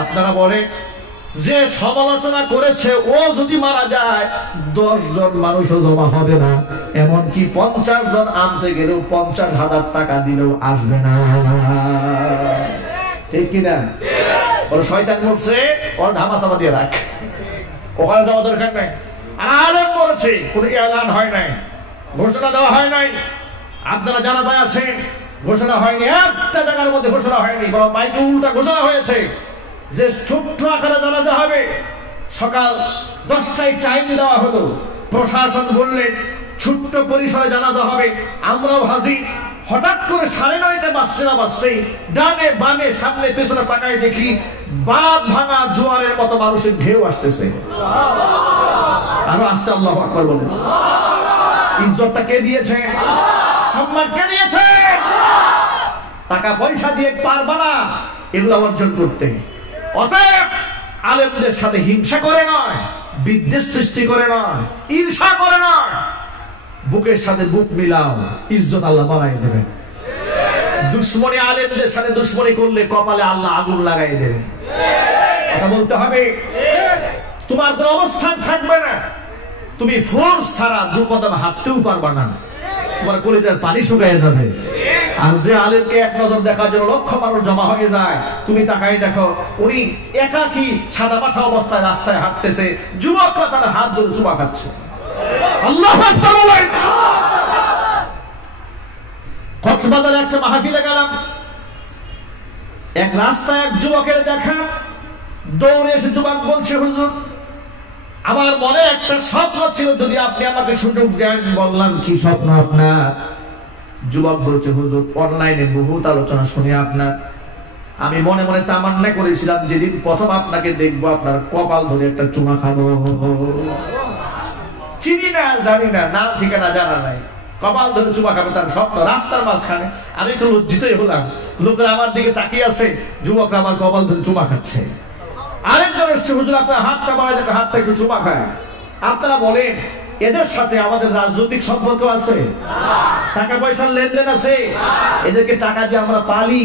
আপনারা বলে, যে সমালোচনা করেছে ও যদি মারা যায় 10 জন মানুষও জমা হবে না, এমনকি 50 জন আনতে গেলেও 50,000 টাকা দিলেও আসবে না, ঠিক কিনা? ওর শয়তান মরছে, ওর ধামাচাপা দিয়ে রাখ, ওখানে যাওয়া দরকার নাই। আর আলেম বলেছে, কোনো এলান হয় নাই, ঘোষণা দেওয়া হয় নাই, আপনারা জানা যায় আছে, ঘোষণা হয়নি, একটা জায়গার মধ্যে ঘোষণা হয়নি, বরং মাইকে উল্টা ঘোষণা হয়েছে, যে ছোট্ট আকারে জানাজা হবে, সকাল 10টায় টাইম দেওয়া হলো, প্রশাসন বললেন ছোট্ট পরিসরে জানাজা হবে, আমরাও হাজির। হঠাৎ করে 9:30 বাজছে না বাজতেই ডানে বামে সামনে পেছনে তাকায় দেখি বাঁধ ভাঙা জোয়ারের মতো মানুষের ঢেউ আসতেছে। আরো আসতে আল্লাহু আকবার বলেন। ইজ্জতটা কে দিয়েছে? সম্মান কে দিয়েছে? টাকা পয়সা দিয়ে পারবা না এগুলো অর্জন করতে। অতএব আলেমদের সাথে হিংসা করে নয়, বিদ্বেষ সৃষ্টি করে নয়, ঈর্ষা করে নয়, বুকের সাথে বুক মিলাও, ইজ্জত আল্লাহ বাড়াই দেবে। দুশ্মনী আলেমদের সাথে দুশ্মনী করলে কপালে আল্লাহ আগুন লাগাই দেবে। কথা বলতে হবে। তোমার কোনো অবস্থান থাকবে না, তুমি ফোর্স ছাড়া 2 কদম হাঁটতেও পারবা না, তোমার কলিজার পানি শুকিয়ে যাবে। আর যে আলেমকে এক নজর দেখার জন্য লক্ষ মানুষ জমা হয়ে যায়, তুমি তাকাই দেখো উনি একাকী সাদা মাথা অবস্থায় রাস্তায় হাঁটতেছে, যুবকরা তার হাত ধরে চুমা খাচ্ছে। আল্লাহু আকবার বলেন। কক্সবাজারে একটা মাহফিলে গেলাম, এক রাস্তায় এক যুবকের দেখা, দৌড়ে এসে যুবক বলছে, হুজুর আমার মনে একটা স্বপ্ন ছিল, যদি আপনি আমাকে সুযোগ দেন। বললাম কি স্বপ্ন আপনার? যুবক বলছে, হুজুর অনলাইনে বহুত আলোচনা শুনি আপনার, আমি মনে মনে তামান্না করেছিলাম যেদিন প্রথম আপনাকে দেখবো আপনার কপাল ধরে একটা চুমা খাবো। চিনি না, জানি না, নাম ঠিকানা জানা নাই, কপাল ধরে চুমা খাবে তার স্বপ্ন রাস্তার মাঝখানে। আমি তো লজ্জিতই হলাম, লোকেরা আমার দিকে তাকিয়ে আছে, যুবক আমার কপাল ধরে চুমা খাচ্ছে। আরেকজন এসছে, হুজুর আপনার হাতটা বাড়ায়, হাতটা একটু চুমা খায়। আপনারা বলেন এদের সাথে আমাদের রাজনৈতিক সম্পর্ক আছে? টাকা পয়সার লেনদেন আছে? এদেরকে টাকা দিয়ে আমরা পালি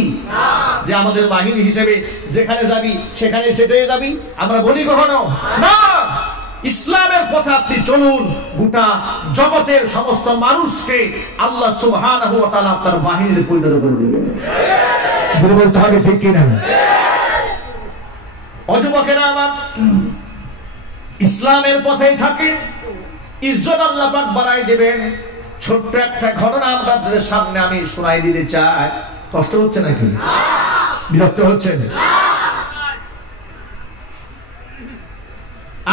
যে আমাদের বাহিনী হিসেবে যেখানে যাবি সেখানে সেটাই যাবি? আমরা বলি কখনো না। ইসলামের পথে আপনি চলুন, গোটা জগতের সমস্ত মানুষকে আল্লাহ সুবহানাহু ওয়া তাআলা আপনার বাহিনীতে পরিণত করে দেবেন। বলতে হবে ঠিক কিনা? অযুবকেরা আমার, ইসলামের পথেই থাকেন, ইজ্জত আল্লাহ পাক বাড়াই দেবেন। ছোট্ট একটা ঘটনা আপনাদের সামনে আমি শোনাই দিতে চাই। কষ্ট হচ্ছে নাকি? বিরক্ত হচ্ছেন?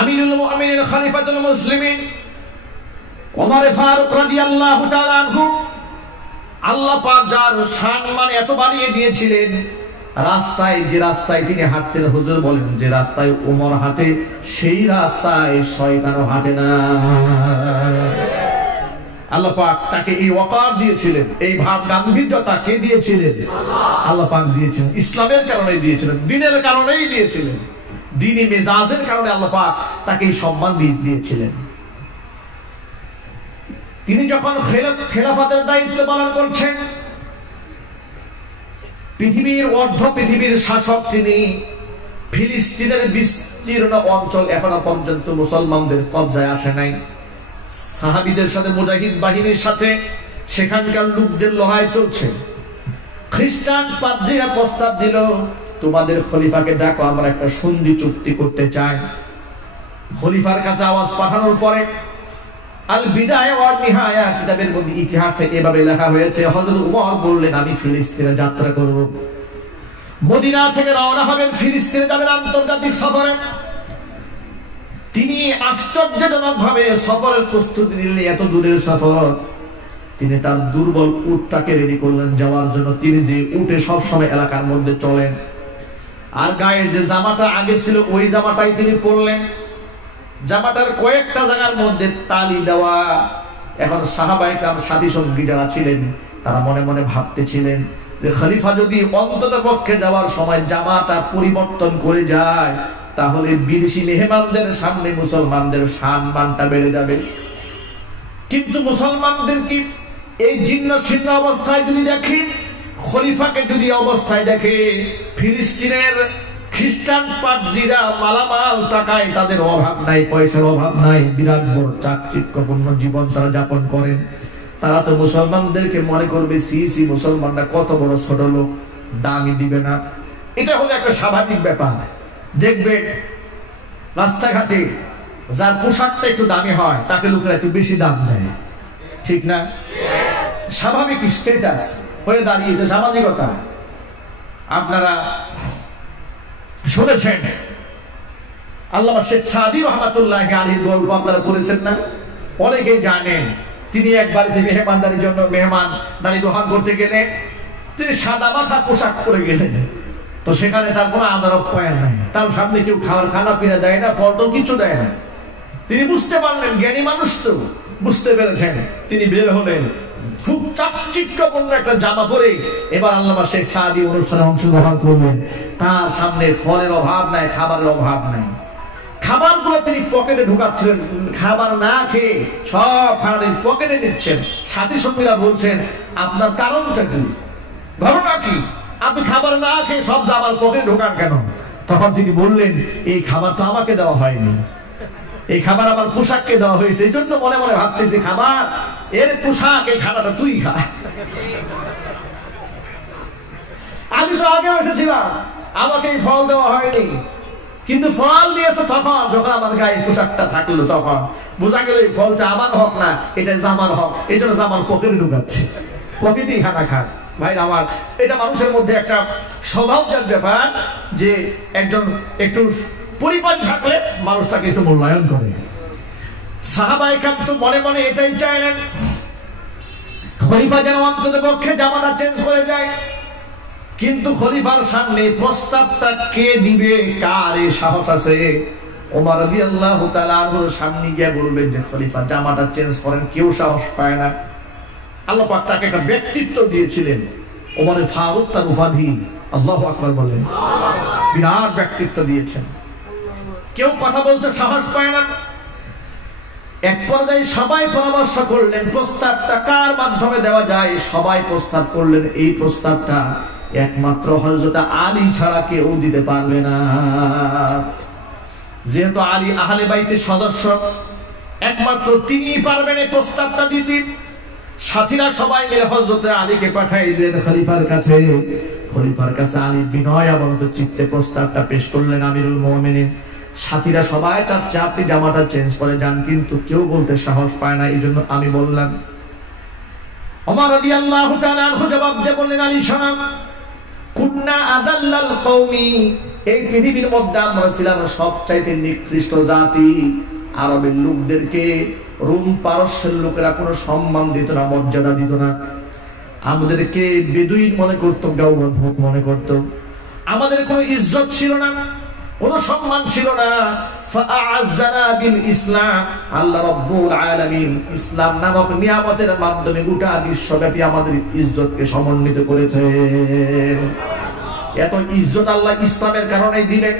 আমিরুল মুমিনিন খলিফাতুল মুসলিমিন ওমর ফারুক রাদিয়াল্লাহু তাআলা আনহু, আল্লাহ পাক যার সম্মান এত বাড়িয়ে দিয়েছিলেন, রাস্তায় যে রাস্তায় তিনি হাঁটতেন, হুজুর বলেন যে রাস্তায় ওমর হাঁটে সেই রাস্তায় শয়তানও হাঁটে না। আল্লাহ পাক তাকে এই ওয়াকার দিয়েছিলেন, এই ভাব গাম্ভীর্যতা কে দিয়েছিলেন? আল্লাহ পাক দিয়েছিলেন। ইসলামের কারণেই দিয়েছিলেন, দ্বীনের কারণেই দিয়েছিলেন, দ্বীনি মেজাজের কারণে আল্লাহ পাক তাকে এই সম্মান দিয়েছিলেন। তিনি যখন খেলাফতের দায়িত্ব পালন করছেন, পৃথিবীর অর্ধ পৃথিবীর শাসক তিনি। ফিলিস্তিনের বিস্তীর্ণ অঞ্চল এখনো পর্যন্ত মুসলমানদের কবজায় আসে নাই। সাহাবীদের সাথে, মুজাহিদ বাহিনীর সাথে সেখানকার লোকদের লড়াই চলছে। খ্রিস্টান পাদ্রীরা প্রস্তাব দিল, তোমাদের খলিফাকে ডাকো, আমরা একটা সন্ধি চুক্তি করতে চাই। খলিফার কাছে আওয়াজ পাঠানোর পরে আল বিদায়া ওয়ান নিহায়া কিতাবের মধ্যে ইতিহাস থেকে এভাবে লেখা হয়েছে, হযরত ওমর বললেন আমি ফিলিস্তিনে যাত্রা করব। মদিনা থেকে রওনা হবেন, ফিলিস্তিনে যাবেন আন্তর্জাতিক সফরে। তিনি আশ্চর্যজনকভাবে সফরের প্রস্তুতি নিলেন। এত দূরের সফর, তিনি তার দুর্বল উটটাকে রেডি করলেন যাওয়ার জন্য। তিনি যে উটে সবসময় এলাকার মধ্যে চলেন, আর গায়ের যে জামাটা আগে ছিল ওই জামাটাই তিনি পরলেন। জামাটার কয়েকটা জায়গার মধ্যে তালি দেওয়া। এখন সাহাবায়ে কেরাম সাথী সঙ্গী যারা ছিলেন তারা মনে মনে ভাবতেছিলেন যে খলিফা যদি অন্তত পক্ষে যাওয়ার সময় জামাটা পরিবর্তন করে যায়, তাহলে বিদেশি মেহমানদের সামনে মুসলমানদের সম্মানটা বেড়ে যাবে। কিন্তু মুসলমানদের কি এই জীর্ণ শীর্ণ অবস্থায় যদি দেখে, খলিফাকে যদি অবস্থায় দেখে, ফিলিস্তিনের খ্রিস্টান পাদ্রীরা মালামাল টাকায় তাদের অভাব নাই, পয়সার অভাব নাই, বিরাট বড় চাকচিক্যপূর্ণ জীবন তারা যাপন করেন। তারা তো মুসলমানদেরকে মনে করবে সি মুসলমানরা কত বড় ছোট লোক, দামই দিবে না। এটা হলো একটা স্বাভাবিক ব্যাপার। দেখবেন রাস্তাঘাটে যার পোশাকটা একটু দামি হয় তাকে লোকেরা একটু বেশি দাম দেয়, ঠিক না? স্বাভাবিক স্ট্যাটাস হয়ে দাঁড়িয়েছে, সামাজিকতা। আপনারা শুনেছেন আল্লামা শেখ সাদী রহমাতুল্লাহি আলাইহির গল্প আপনারা পড়েছেন না? অনেকেই জানেন। তিনি এক বাড়িতে মেহমানদারির জন্য মেহমানদারি গ্রহণ করতে গেলেন। তিনি সাদা মাথা পোশাক পরে গেলেন। তো সেখানে তার কোনো আদর আপ্যায়ন নাই, তার সামনে কেউ খানা পিনা দেয় না, ফল কিছু দেয় না। তিনি বুঝতে পারলেন, জ্ঞানী মানুষ তো বুঝতে পেরেছেন। তিনি বের হলেন, খুব চাকচিক্যপূর্ণ একটা জামা পরে এবার আল্লামা শেখ সাদী অনুষ্ঠানে অংশগ্রহণ করলেন। তার সামনে ফলের অভাব নাই, খাবারের অভাব নাই। খাবারগুলো তিনি পকেটে ঢুকাচ্ছিলেন, খাবার না খেয়ে সব খাবার পকেটে নিচ্ছেন। সাথী সঙ্গীরা বলছেন, আপনার কারণটা কি, ঘটনা কি? আপনি খাবার না খেয়ে সব জামার পকেটে ঢোকান কেন? তখন তিনি বললেন, এই খাবার তো আমাকে দেওয়া হয়নি, এই খাবার আমার পোশাককে দেওয়া হয়েছে। এই জন্য মনে মনে ভাবতেছি, খাবার এর পোশাক, এই খানাটা তুই খা। আমি তো আগে এসেছিলাম, আমাকে এই ফল দেওয়া হয়নি, কিন্তু ফল দিয়েছে তখন যখন আমার গায়ে পোশাকটা থাকলো। তখন বোঝা গেল এই ফলটা আমার হক না, এটা জামার হক। এই জন্য জামার পকেটে ঢুকাচ্ছে, পকেটেই খানা খান। ভাই আমার, এটা মানুষের মধ্যে একটা স্বভাবজাত ব্যাপার যে একজন একটু পরিপাটি থাকলে মানুষ তাকে একটু মূল্যায়ন করে। সাহাবায়ে কেরাম তো মনে মনে এটাই চাইলেন, খলিফা যেন অন্তত পক্ষে জামাটা চেঞ্জ করে যায়। কিন্তু খলিফার সামনে প্রস্তাবটা কে দিবে, কার এই সাহস আছে? ওমর রাদিয়াল্লাহু তাআলা আনহুর সামনে গিয়ে বলবেন যে খলিফা জামাটা চেঞ্জ করেন, কেউ সাহস পায় না। আল্লাহ পাক তাকে একটা ব্যক্তিত্ব দিয়েছিলেন, ওমরে ফারুক তার উপাধি। আল্লাহু আকবার বলেন। বিরাট ব্যক্তিত্ব দিয়েছেন, কেউ কথা বলতে সাহস পায় না। এক পর্যায়ে সবাই পরামর্শ করলেন প্রস্তাবটা কার মাধ্যমে দেওয়া যায়। সবাই প্রস্তাব করলেন, এই প্রস্তাবটা একমাত্র হযরত আলী ছাড়া কেউ দিতে পারবে না। যেহেতু আলী আহলে বাইতের সদস্য, একমাত্র তিনিই পারবেন এই প্রস্তাবটা দিতে। সাথীরা সবাই মিলে হযরত আলীকে পাঠিয়ে দিলেন খলিফার কাছে। খলিফার কাছে আলী বিনয় অবনত চিত্তে প্রস্তাবটা পেশ করলেন, আমিরুল মুমিনিন। সাথীরা সবাই চাচ্ছে আপনি জামাটা চেঞ্জ করে যান, কিন্তু কেউ বলতে সাহস পায় না। এই জন্য আমি বললাম। ওমর রাদিয়াল্লাহু তাআলা আনহু জবাব দিয়ে বললেন, আলী শোনো, কুন্না আদাল্লাল কওমি, এই পৃথিবীর মধ্যে আমরা ছিলাম সবচাইতে নিকৃষ্ট জাতি। আরবের লোকদেরকে রোম পারস্যের লোকেরা কোনো সম্মান দিত না, মর্যাদা দিত না। আমাদেরকে বেদুইন মনে করত, গাউবাধ মনে করত। আমাদের কোনো ইজ্জত ছিল না, কোনো সম্মান ছিল না। ফাআযানা বিল ইসলাম, আল্লাহ রাব্বুল আলামিন ইসলাম নামক নিয়ামতের মাধ্যমে গোটা বিশ্বব্যাপী আমাদের ইজ্জতকে সমন্বিত করেছেন। এত ইজ্জত আল্লাহ ইসলামের কারণে দিলেন।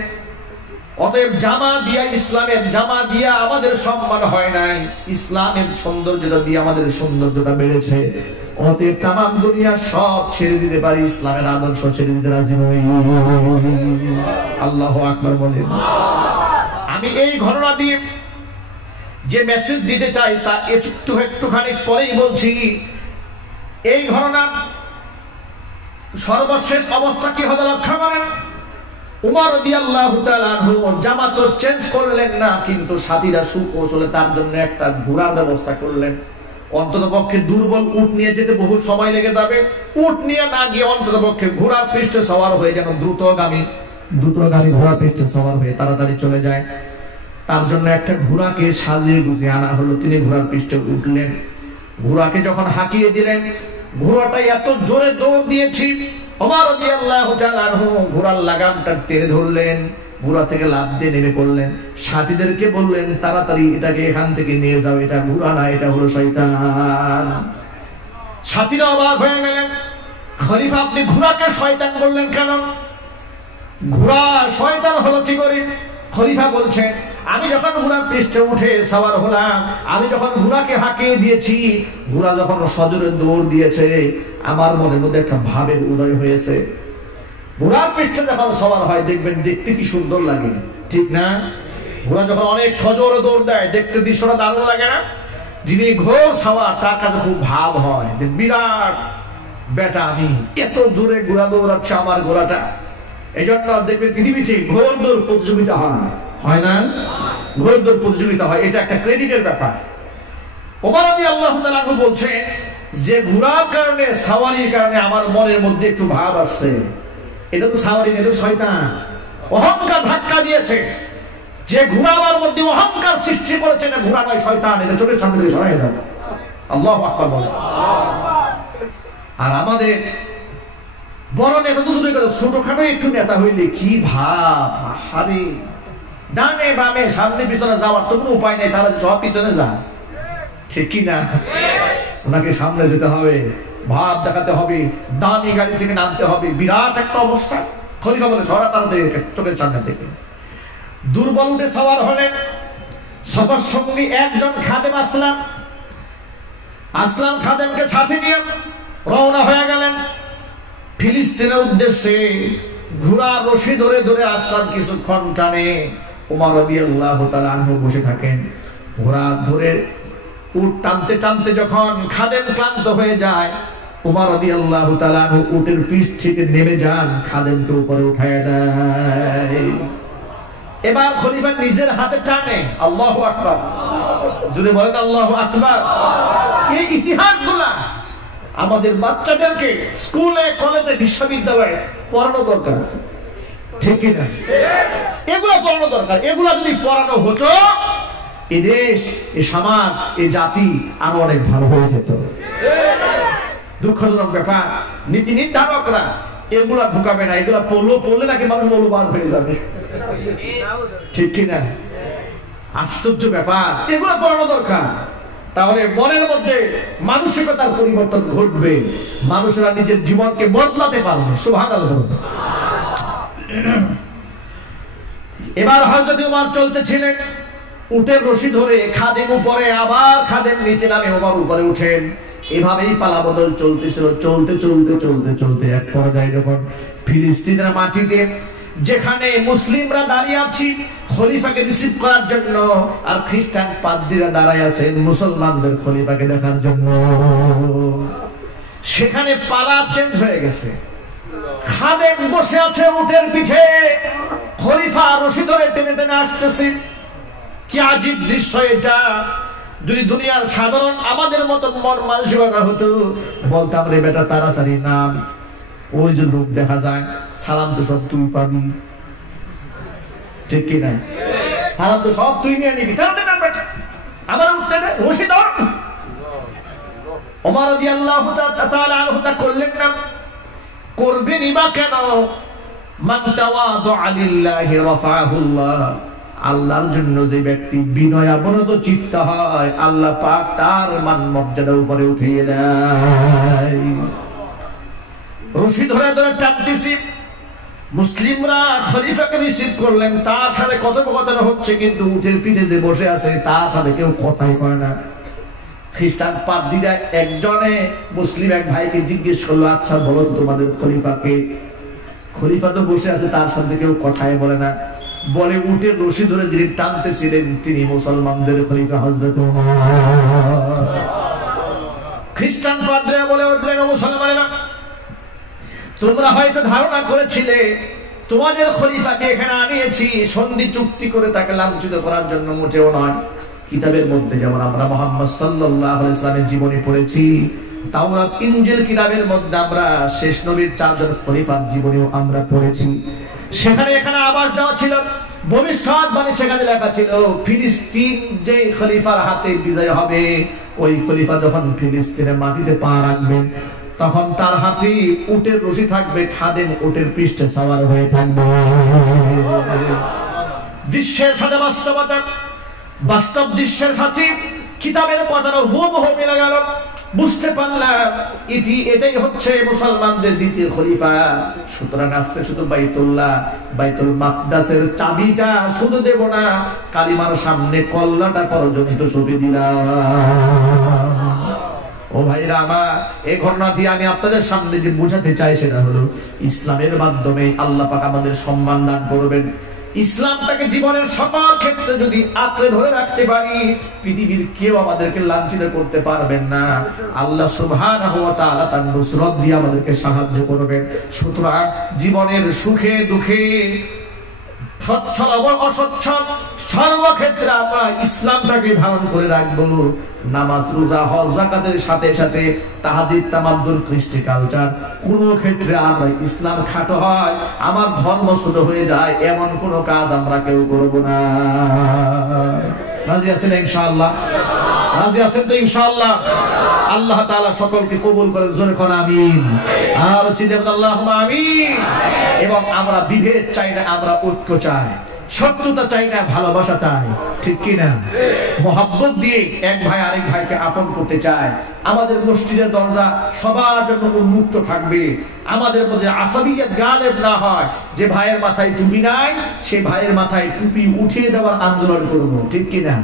অতএব জামা দিয়া, ইসলামের জামা দিয়া আমাদের সম্মান হয় নাই, ইসলামের সৌন্দর্যতা দিয়ে আমাদের সৌন্দর্যতা বেড়েছে। অতএব তামাম দুনিয়া সব ছেড়ে দিতে পারি, ইসলামের আদর্শ ছেড়ে দিতে রাজি নই। আল্লাহু আকবার বলেন। আমি এই ঘটনা দিয়ে যে মেসেজ দিতে চাই তা একটুখানি পরেই বলছি। এই ঘটনা সর্বশেষ অবস্থা কি হলো লক্ষ্য করেন। উমর রাদিয়াল্লাহু তাআলা আনহু জামা তো চেঞ্জ করলেন না, কিন্তু সাথীরা সুকৌশলে তার জন্য একটা ঘোড়ার ব্যবস্থা করলেন। অন্তত পক্ষে দুর্বল উট নিয়ে যেতে বহু সময় লেগে যাবে, উট নিয়ে না গিয়ে অন্তত পক্ষে ঘোড়ার পৃষ্ঠে সওয়ার হয়ে যেন দ্রুতগামী ঘোড়ার পৃষ্ঠে সওয়ার হয়ে তাড়াতাড়ি চলে যায়। তার জন্য একটা ঘোড়াকে সাজিয়ে গুছিয়ে আনা হলো। তিনি ঘোড়ার পৃষ্ঠে উঠলেন, ঘোড়াকে যখন হাঁকিয়ে দিলেন, ঘোড়াটা এত জোরে দৌড় দিয়েছি, ওমর রাদিয়াল্লাহু তাআলা আনহু ঘোড়ার লাগামটা টেনে ধরলেন, ঘোড়া থেকে লাফ দিয়ে নেমে পড়লেন। সাথীদেরকে বললেন, তাড়াতাড়ি এটাকে এখান থেকে নিয়ে যাও, এটা ঘোড়া না, এটা হলো শয়তান। সাথীরা অবাক হয়ে গেলেন, খলিফা আপনি ঘোড়াকে শয়তান বললেন কেন? ঘোড়া শয়তান হলো কি করে? খলিফা বলছেন, আমি যখন ঘোড়ার পৃষ্ঠে উঠে সওয়ার হলাম, আমি যখন ঘোড়াকে হাঁকিয়ে দিয়েছি, ঘোড়া যখন সজোরে দৌড় দিয়েছে, আমার মনের মধ্যে একটা ভাবের উদয় হয়েছে। ঘোড়ার পৃষ্ঠে যখন সওয়ার হয় দেখবেন দেখতে কি সুন্দর লাগে, ঠিক না? ঘোড়া যখন অনেক সজোরে দৌড় দেয় দেখতে দৃশ্যটা দারুণ লাগে না? যিনি ঘোড় সওয়ার তার কাছে খুব ভাব হয় যে বিরাট বেটা, আমি এত জোরে ঘোড়া দৌড়াচ্ছে আমার ঘোড়াটা। এই জন্য দেখবেন পৃথিবীতে ঘোড় দৌড় প্রতিযোগিতা হয় না? ঘোড় দৌড় প্রতিযোগিতা হয়, এটা একটা ক্রেডিটের ব্যাপার। ওমর রাদিয়াল্লাহু তাআলা আনহু বলছেন যে ঘোড়ার কারণে, সাওয়ারির কারণে আমার মনের মধ্যে একটু ভাব আসছে, এটা তো সাওয়ারি না, এটা শয়তান। অহংকার ধাক্কা দিয়েছে। যে ঘোড়ার মধ্যে অহংকার সৃষ্টি করেছে না ঘোড়া নয় শয়তান, এটা চোখের সামনে থেকে সরাই দাও। আল্লাহু আকবার বলে। আর আমাদের বড় নেতা তো দূরে গেল, ছোটখাটো একটু নেতা হইলে কি ভাব, আরে ডানে বামে সামনে পিছনে যাওয়ার তো কোনো উপায় নেই, তারা সব পিছনে যায়, ঠিক কি না? ওনাকে সামনে যেতে হবে, ভাব দেখাতে হবে, দামি গাড়ি থেকে নামতে হবে, বিরাট একটা অবস্থা। খলিফা বলে সরা তাদের চোখের সামনে থেকে। দুর্বল উঠে সওয়ার হলেন, সফর সঙ্গী একজন খাদেম আসলাম খাদেমকে সাথে নিয়ে রওনা হয়ে গেলেন ফিলিস্তিনের উদ্দেশ্যে। ঘোড়া রশি ধরে ধরে আসলাম কিছুক্ষণ টানে, ওমর রাদিয়াল্লাহু তাআলা আনহু বসে থাকেন। ঘোড়া ধরে উট টানতে টানতে যখন খাদেম ক্লান্ত হয়ে যায়, ওমর রাদিয়াল্লাহু তাআলা আনহু উটের পিঠ থেকে নেমে যান, খাদেমকে উপরে উঠায় দেয়। এবার খলিফা নিজের হাতে টানে। আল্লাহু আকবার, জোরে বলেন আল্লাহু আকবার। এই ইতিহাসগুলা আমাদের বাচ্চাদেরকে স্কুলে কলেজে বিশ্ববিদ্যালয়ে পড়ানো দরকার, ঠিক কি না? এগুলো পড়ানো দরকার। এগুলো যদি পড়ানো হতো, এই দেশ, এই সমাজ, এই জাতি আরো অনেক ভালো হয়ে যেত। দুঃখজনক ব্যাপার, নীতি নির্ধারকরা এগুলা ঢুকাবে না। এগুলা পড়লে নাকি মানুষ মৌলবাদ হয়ে যাবে, ঠিক কিনা? আশ্চর্য ব্যাপার, এগুলো পড়ানো দরকার। তাহলে মনের মধ্যে মানসিকতার পরিবর্তন ঘটবে, মানুষেরা নিজের জীবনকে বদলাতে পারবে। সুবহানাল্লাহ। এবার হযরত ওমর চলতেছিলেন, উটের রশি ধরে খাদেম উপরে, আবার খাদেম নিচে নামে ওমর উপরে উঠেন। এভাবেই পালা বদল চলতেছিল। চলতে চলতে চলতে চলতে এক পর্যায়ে যখন ফিলিস্তিনের মাটিতে, যেখানে মুসলিমরা দাঁড়িয়ে আছি খলিফাকে রিসিভ করার জন্য, আর খ্রিস্টান পাদ্রীরা দাঁড়ায় আছেন মুসলমানদের খলিফাকে দেখার জন্য, সেখানে পালা চেঞ্জ হয়ে গেছে। খাদেম বসে আছে উটের পিঠে, খলিফা রশি ধরে টেনে টেনে আসতেছে। কি আজীব দৃশ্য এটা! যদি দুনিয়ার সাধারণ আমাদের মতো মন মানসিকতা হতো, বলতাম রে বেটা তাড়াতাড়ি নাম, ওই যে লোক দেখা যায়, সালাম তো সব তুই পাবি, ঠিক কি না? সালাম তো সব তুই নিয়ে নিবি, আমার উঠতে দে, রশি ধর। ওমর রাদিয়াল্লাহু তাআলা আনহু তা করলেন না। করবেনই বা কেন? মান তাওয়াদা লিল্লাহি রাফাহুল্লাহ। আল্লাহর জন্য যে ব্যক্তি বিনয় অবনত চিত্ত হয়, আল্লাহ পাক তার মান মর্যাদা উপরে উঠিয়ে দেয়। রশি ধরে ধরে টানতেছি, মুসলিমরা খলিফাকে রিসিভ করলেন, তার সাথে কথোপকথন হচ্ছে, কিন্তু উটের পিঠে যে বসে আছে তার সাথে কেউ কথাই কয় না। খ্রিস্টান পাদ্রীরা একজনে মুসলিম এক ভাইকে জিজ্ঞেস করলো, আচ্ছা বলো তোমাদের খলিফাকে? খলিফা তো বসে আছে, তার সাথে কেউ কথাই বলে না। বলে উটের রশি ধরে যিনি টানতেছিলেন তিনি মুসলমানদের খলিফা হযরত ওমর। খ্রিস্টান পাদ্রীরা বলে উঠলেন, ও মুসলমানেরা, তোমরা হয়তো ধারণা করেছিলে তোমাদের খলিফাকে এখানে আনিয়েছি সন্ধি চুক্তি করে তাকে লাঞ্ছিত করার জন্য, মোটেও নয়। কিতাবের মধ্যে যেমন আমরা মুহাম্মদ সাল্লাল্লাহু আলাইহি ওয়াসাল্লামের জীবনী পড়েছি, তাওরাত ইনজিল কিতাবের মধ্যে আমরা শেষ নবীর চারজন খলিফার জীবনীও আমরা পড়েছি। সেখানে এখানে আবাস দেওয়া ছিল, ভবিষ্যৎবাণী সেখানে লেখা ছিল, ফিলিস্তিন যে খলিফার হাতে বিজয় হবে, ওই খলিফা যখন ফিলিস্তিনের মাটিতে পা রাখবেন, তখন তার হাতে উটের রশি থাকবে, খাদেম উটের পৃষ্ঠে সওয়ার হয়ে থাকবে। দৃশ্যের সাথে বাস্তবতা, বাস্তব দৃশ্যের সাথে কিতাবের কথাটা হুবহু মিলে গেল। বুঝতে পারলাম এটাই হচ্ছে মুসলমানদের দ্বিতীয় খলিফা। সুতরাং আজকে শুধু বাইতুল মাকদাসের চাবিটা শুধু দেব না, কালিমার সামনে কল্লাটা পর্যন্ত সঁপে দিলাম। ও ভাইরা আমার, এই ঘটনা দিয়ে আমি আপনাদের সামনে যে বোঝাতে চাই সেটা হলো, ইসলামের মাধ্যমে আল্লাহ পাক আমাদের সম্মান দান করবেন। ইসলামটাকে জীবনের সকল ক্ষেত্রে যদি আঁকড়ে ধরে রাখতে পারি, পৃথিবীর কেউ আমাদেরকে লাঞ্ছিত করতে পারবেন না। আল্লাহ সুবহানাহু ওয়া তাআলা তার নুসরত দিয়ে আমাদেরকে সাহায্য করবেন। সুতরাং জীবনের সুখে দুঃখে সচ্ছল অসচ্ছল সর্বক্ষেত্রে আমরা ইসলামটাকে ধারণ করে রাখবো। নামাজ রোজা হজ যাকাতের সাথে সাথে তাহজিদ তামাদ্দুন কৃষ্টি কালচার কোন ক্ষেত্রে আমরা ইসলাম খাটো হয়, আমার ধর্ম ছোট হয়ে যায়, এমন কোন কাজ আমরা কেউ করব না। রাজি আছেন ইনশাআল্লাহ? রাজি আছেন তো ইনশাআল্লাহ? আল্লাহ তাআলা সকলকে কবুল করেন, জোরে কোন আমিন। আর চিল্লাবেন আল্লাহুম্মা আমিন। এবং আমরা বিভেদ চাই না, আমরা ঐক্য চাই, সত্যতা চাই না, ভালোবাসা চাই, ঠিক কি না? মোহাব্বত দিয়ে এক ভাই আরেক ভাইকে আপন করতে চায়। আমাদের মসজিদের দরজা সবার জন্য উন্মুক্ত থাকবে। আমাদের মধ্যে আসাবিয়ত গালেব না হয়। যে ভাইয়ের মাথায় টুপি নাই, সে ভাইয়ের মাথায় টুপি উঠিয়ে দেওয়ার আন্দোলন করব, ঠিক কি না?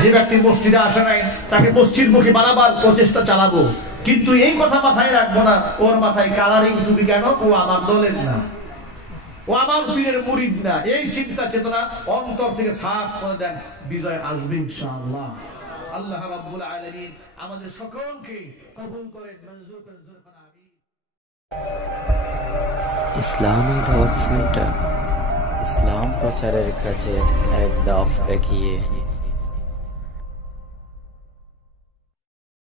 যে ব্যক্তি মসজিদে আসে নাই, তাকে মসজিদমুখী বানাবার প্রচেষ্টা চালাবো। কিন্তু এই কথা মাথায় রাখবো না, ওর মাথায় কালারিং টুপি কেন, ও আমার দলের না, ও আমার পীরের মুরিদ না। এই চিন্তা চেতনা অন্তর থেকে সাফ করে দেন, বিজয় আসবে ইনশাআল্লাহ। আল্লাহ রাব্বুল আলামিন আমাদের সকলকে কবুল করেন, মঞ্জুর করেন, জোরে বলেন আমিন। ইসলামী দাওয়াত সেন্টার ইসলাম প্রচারের কাজে এক ধাপ এগিয়ে।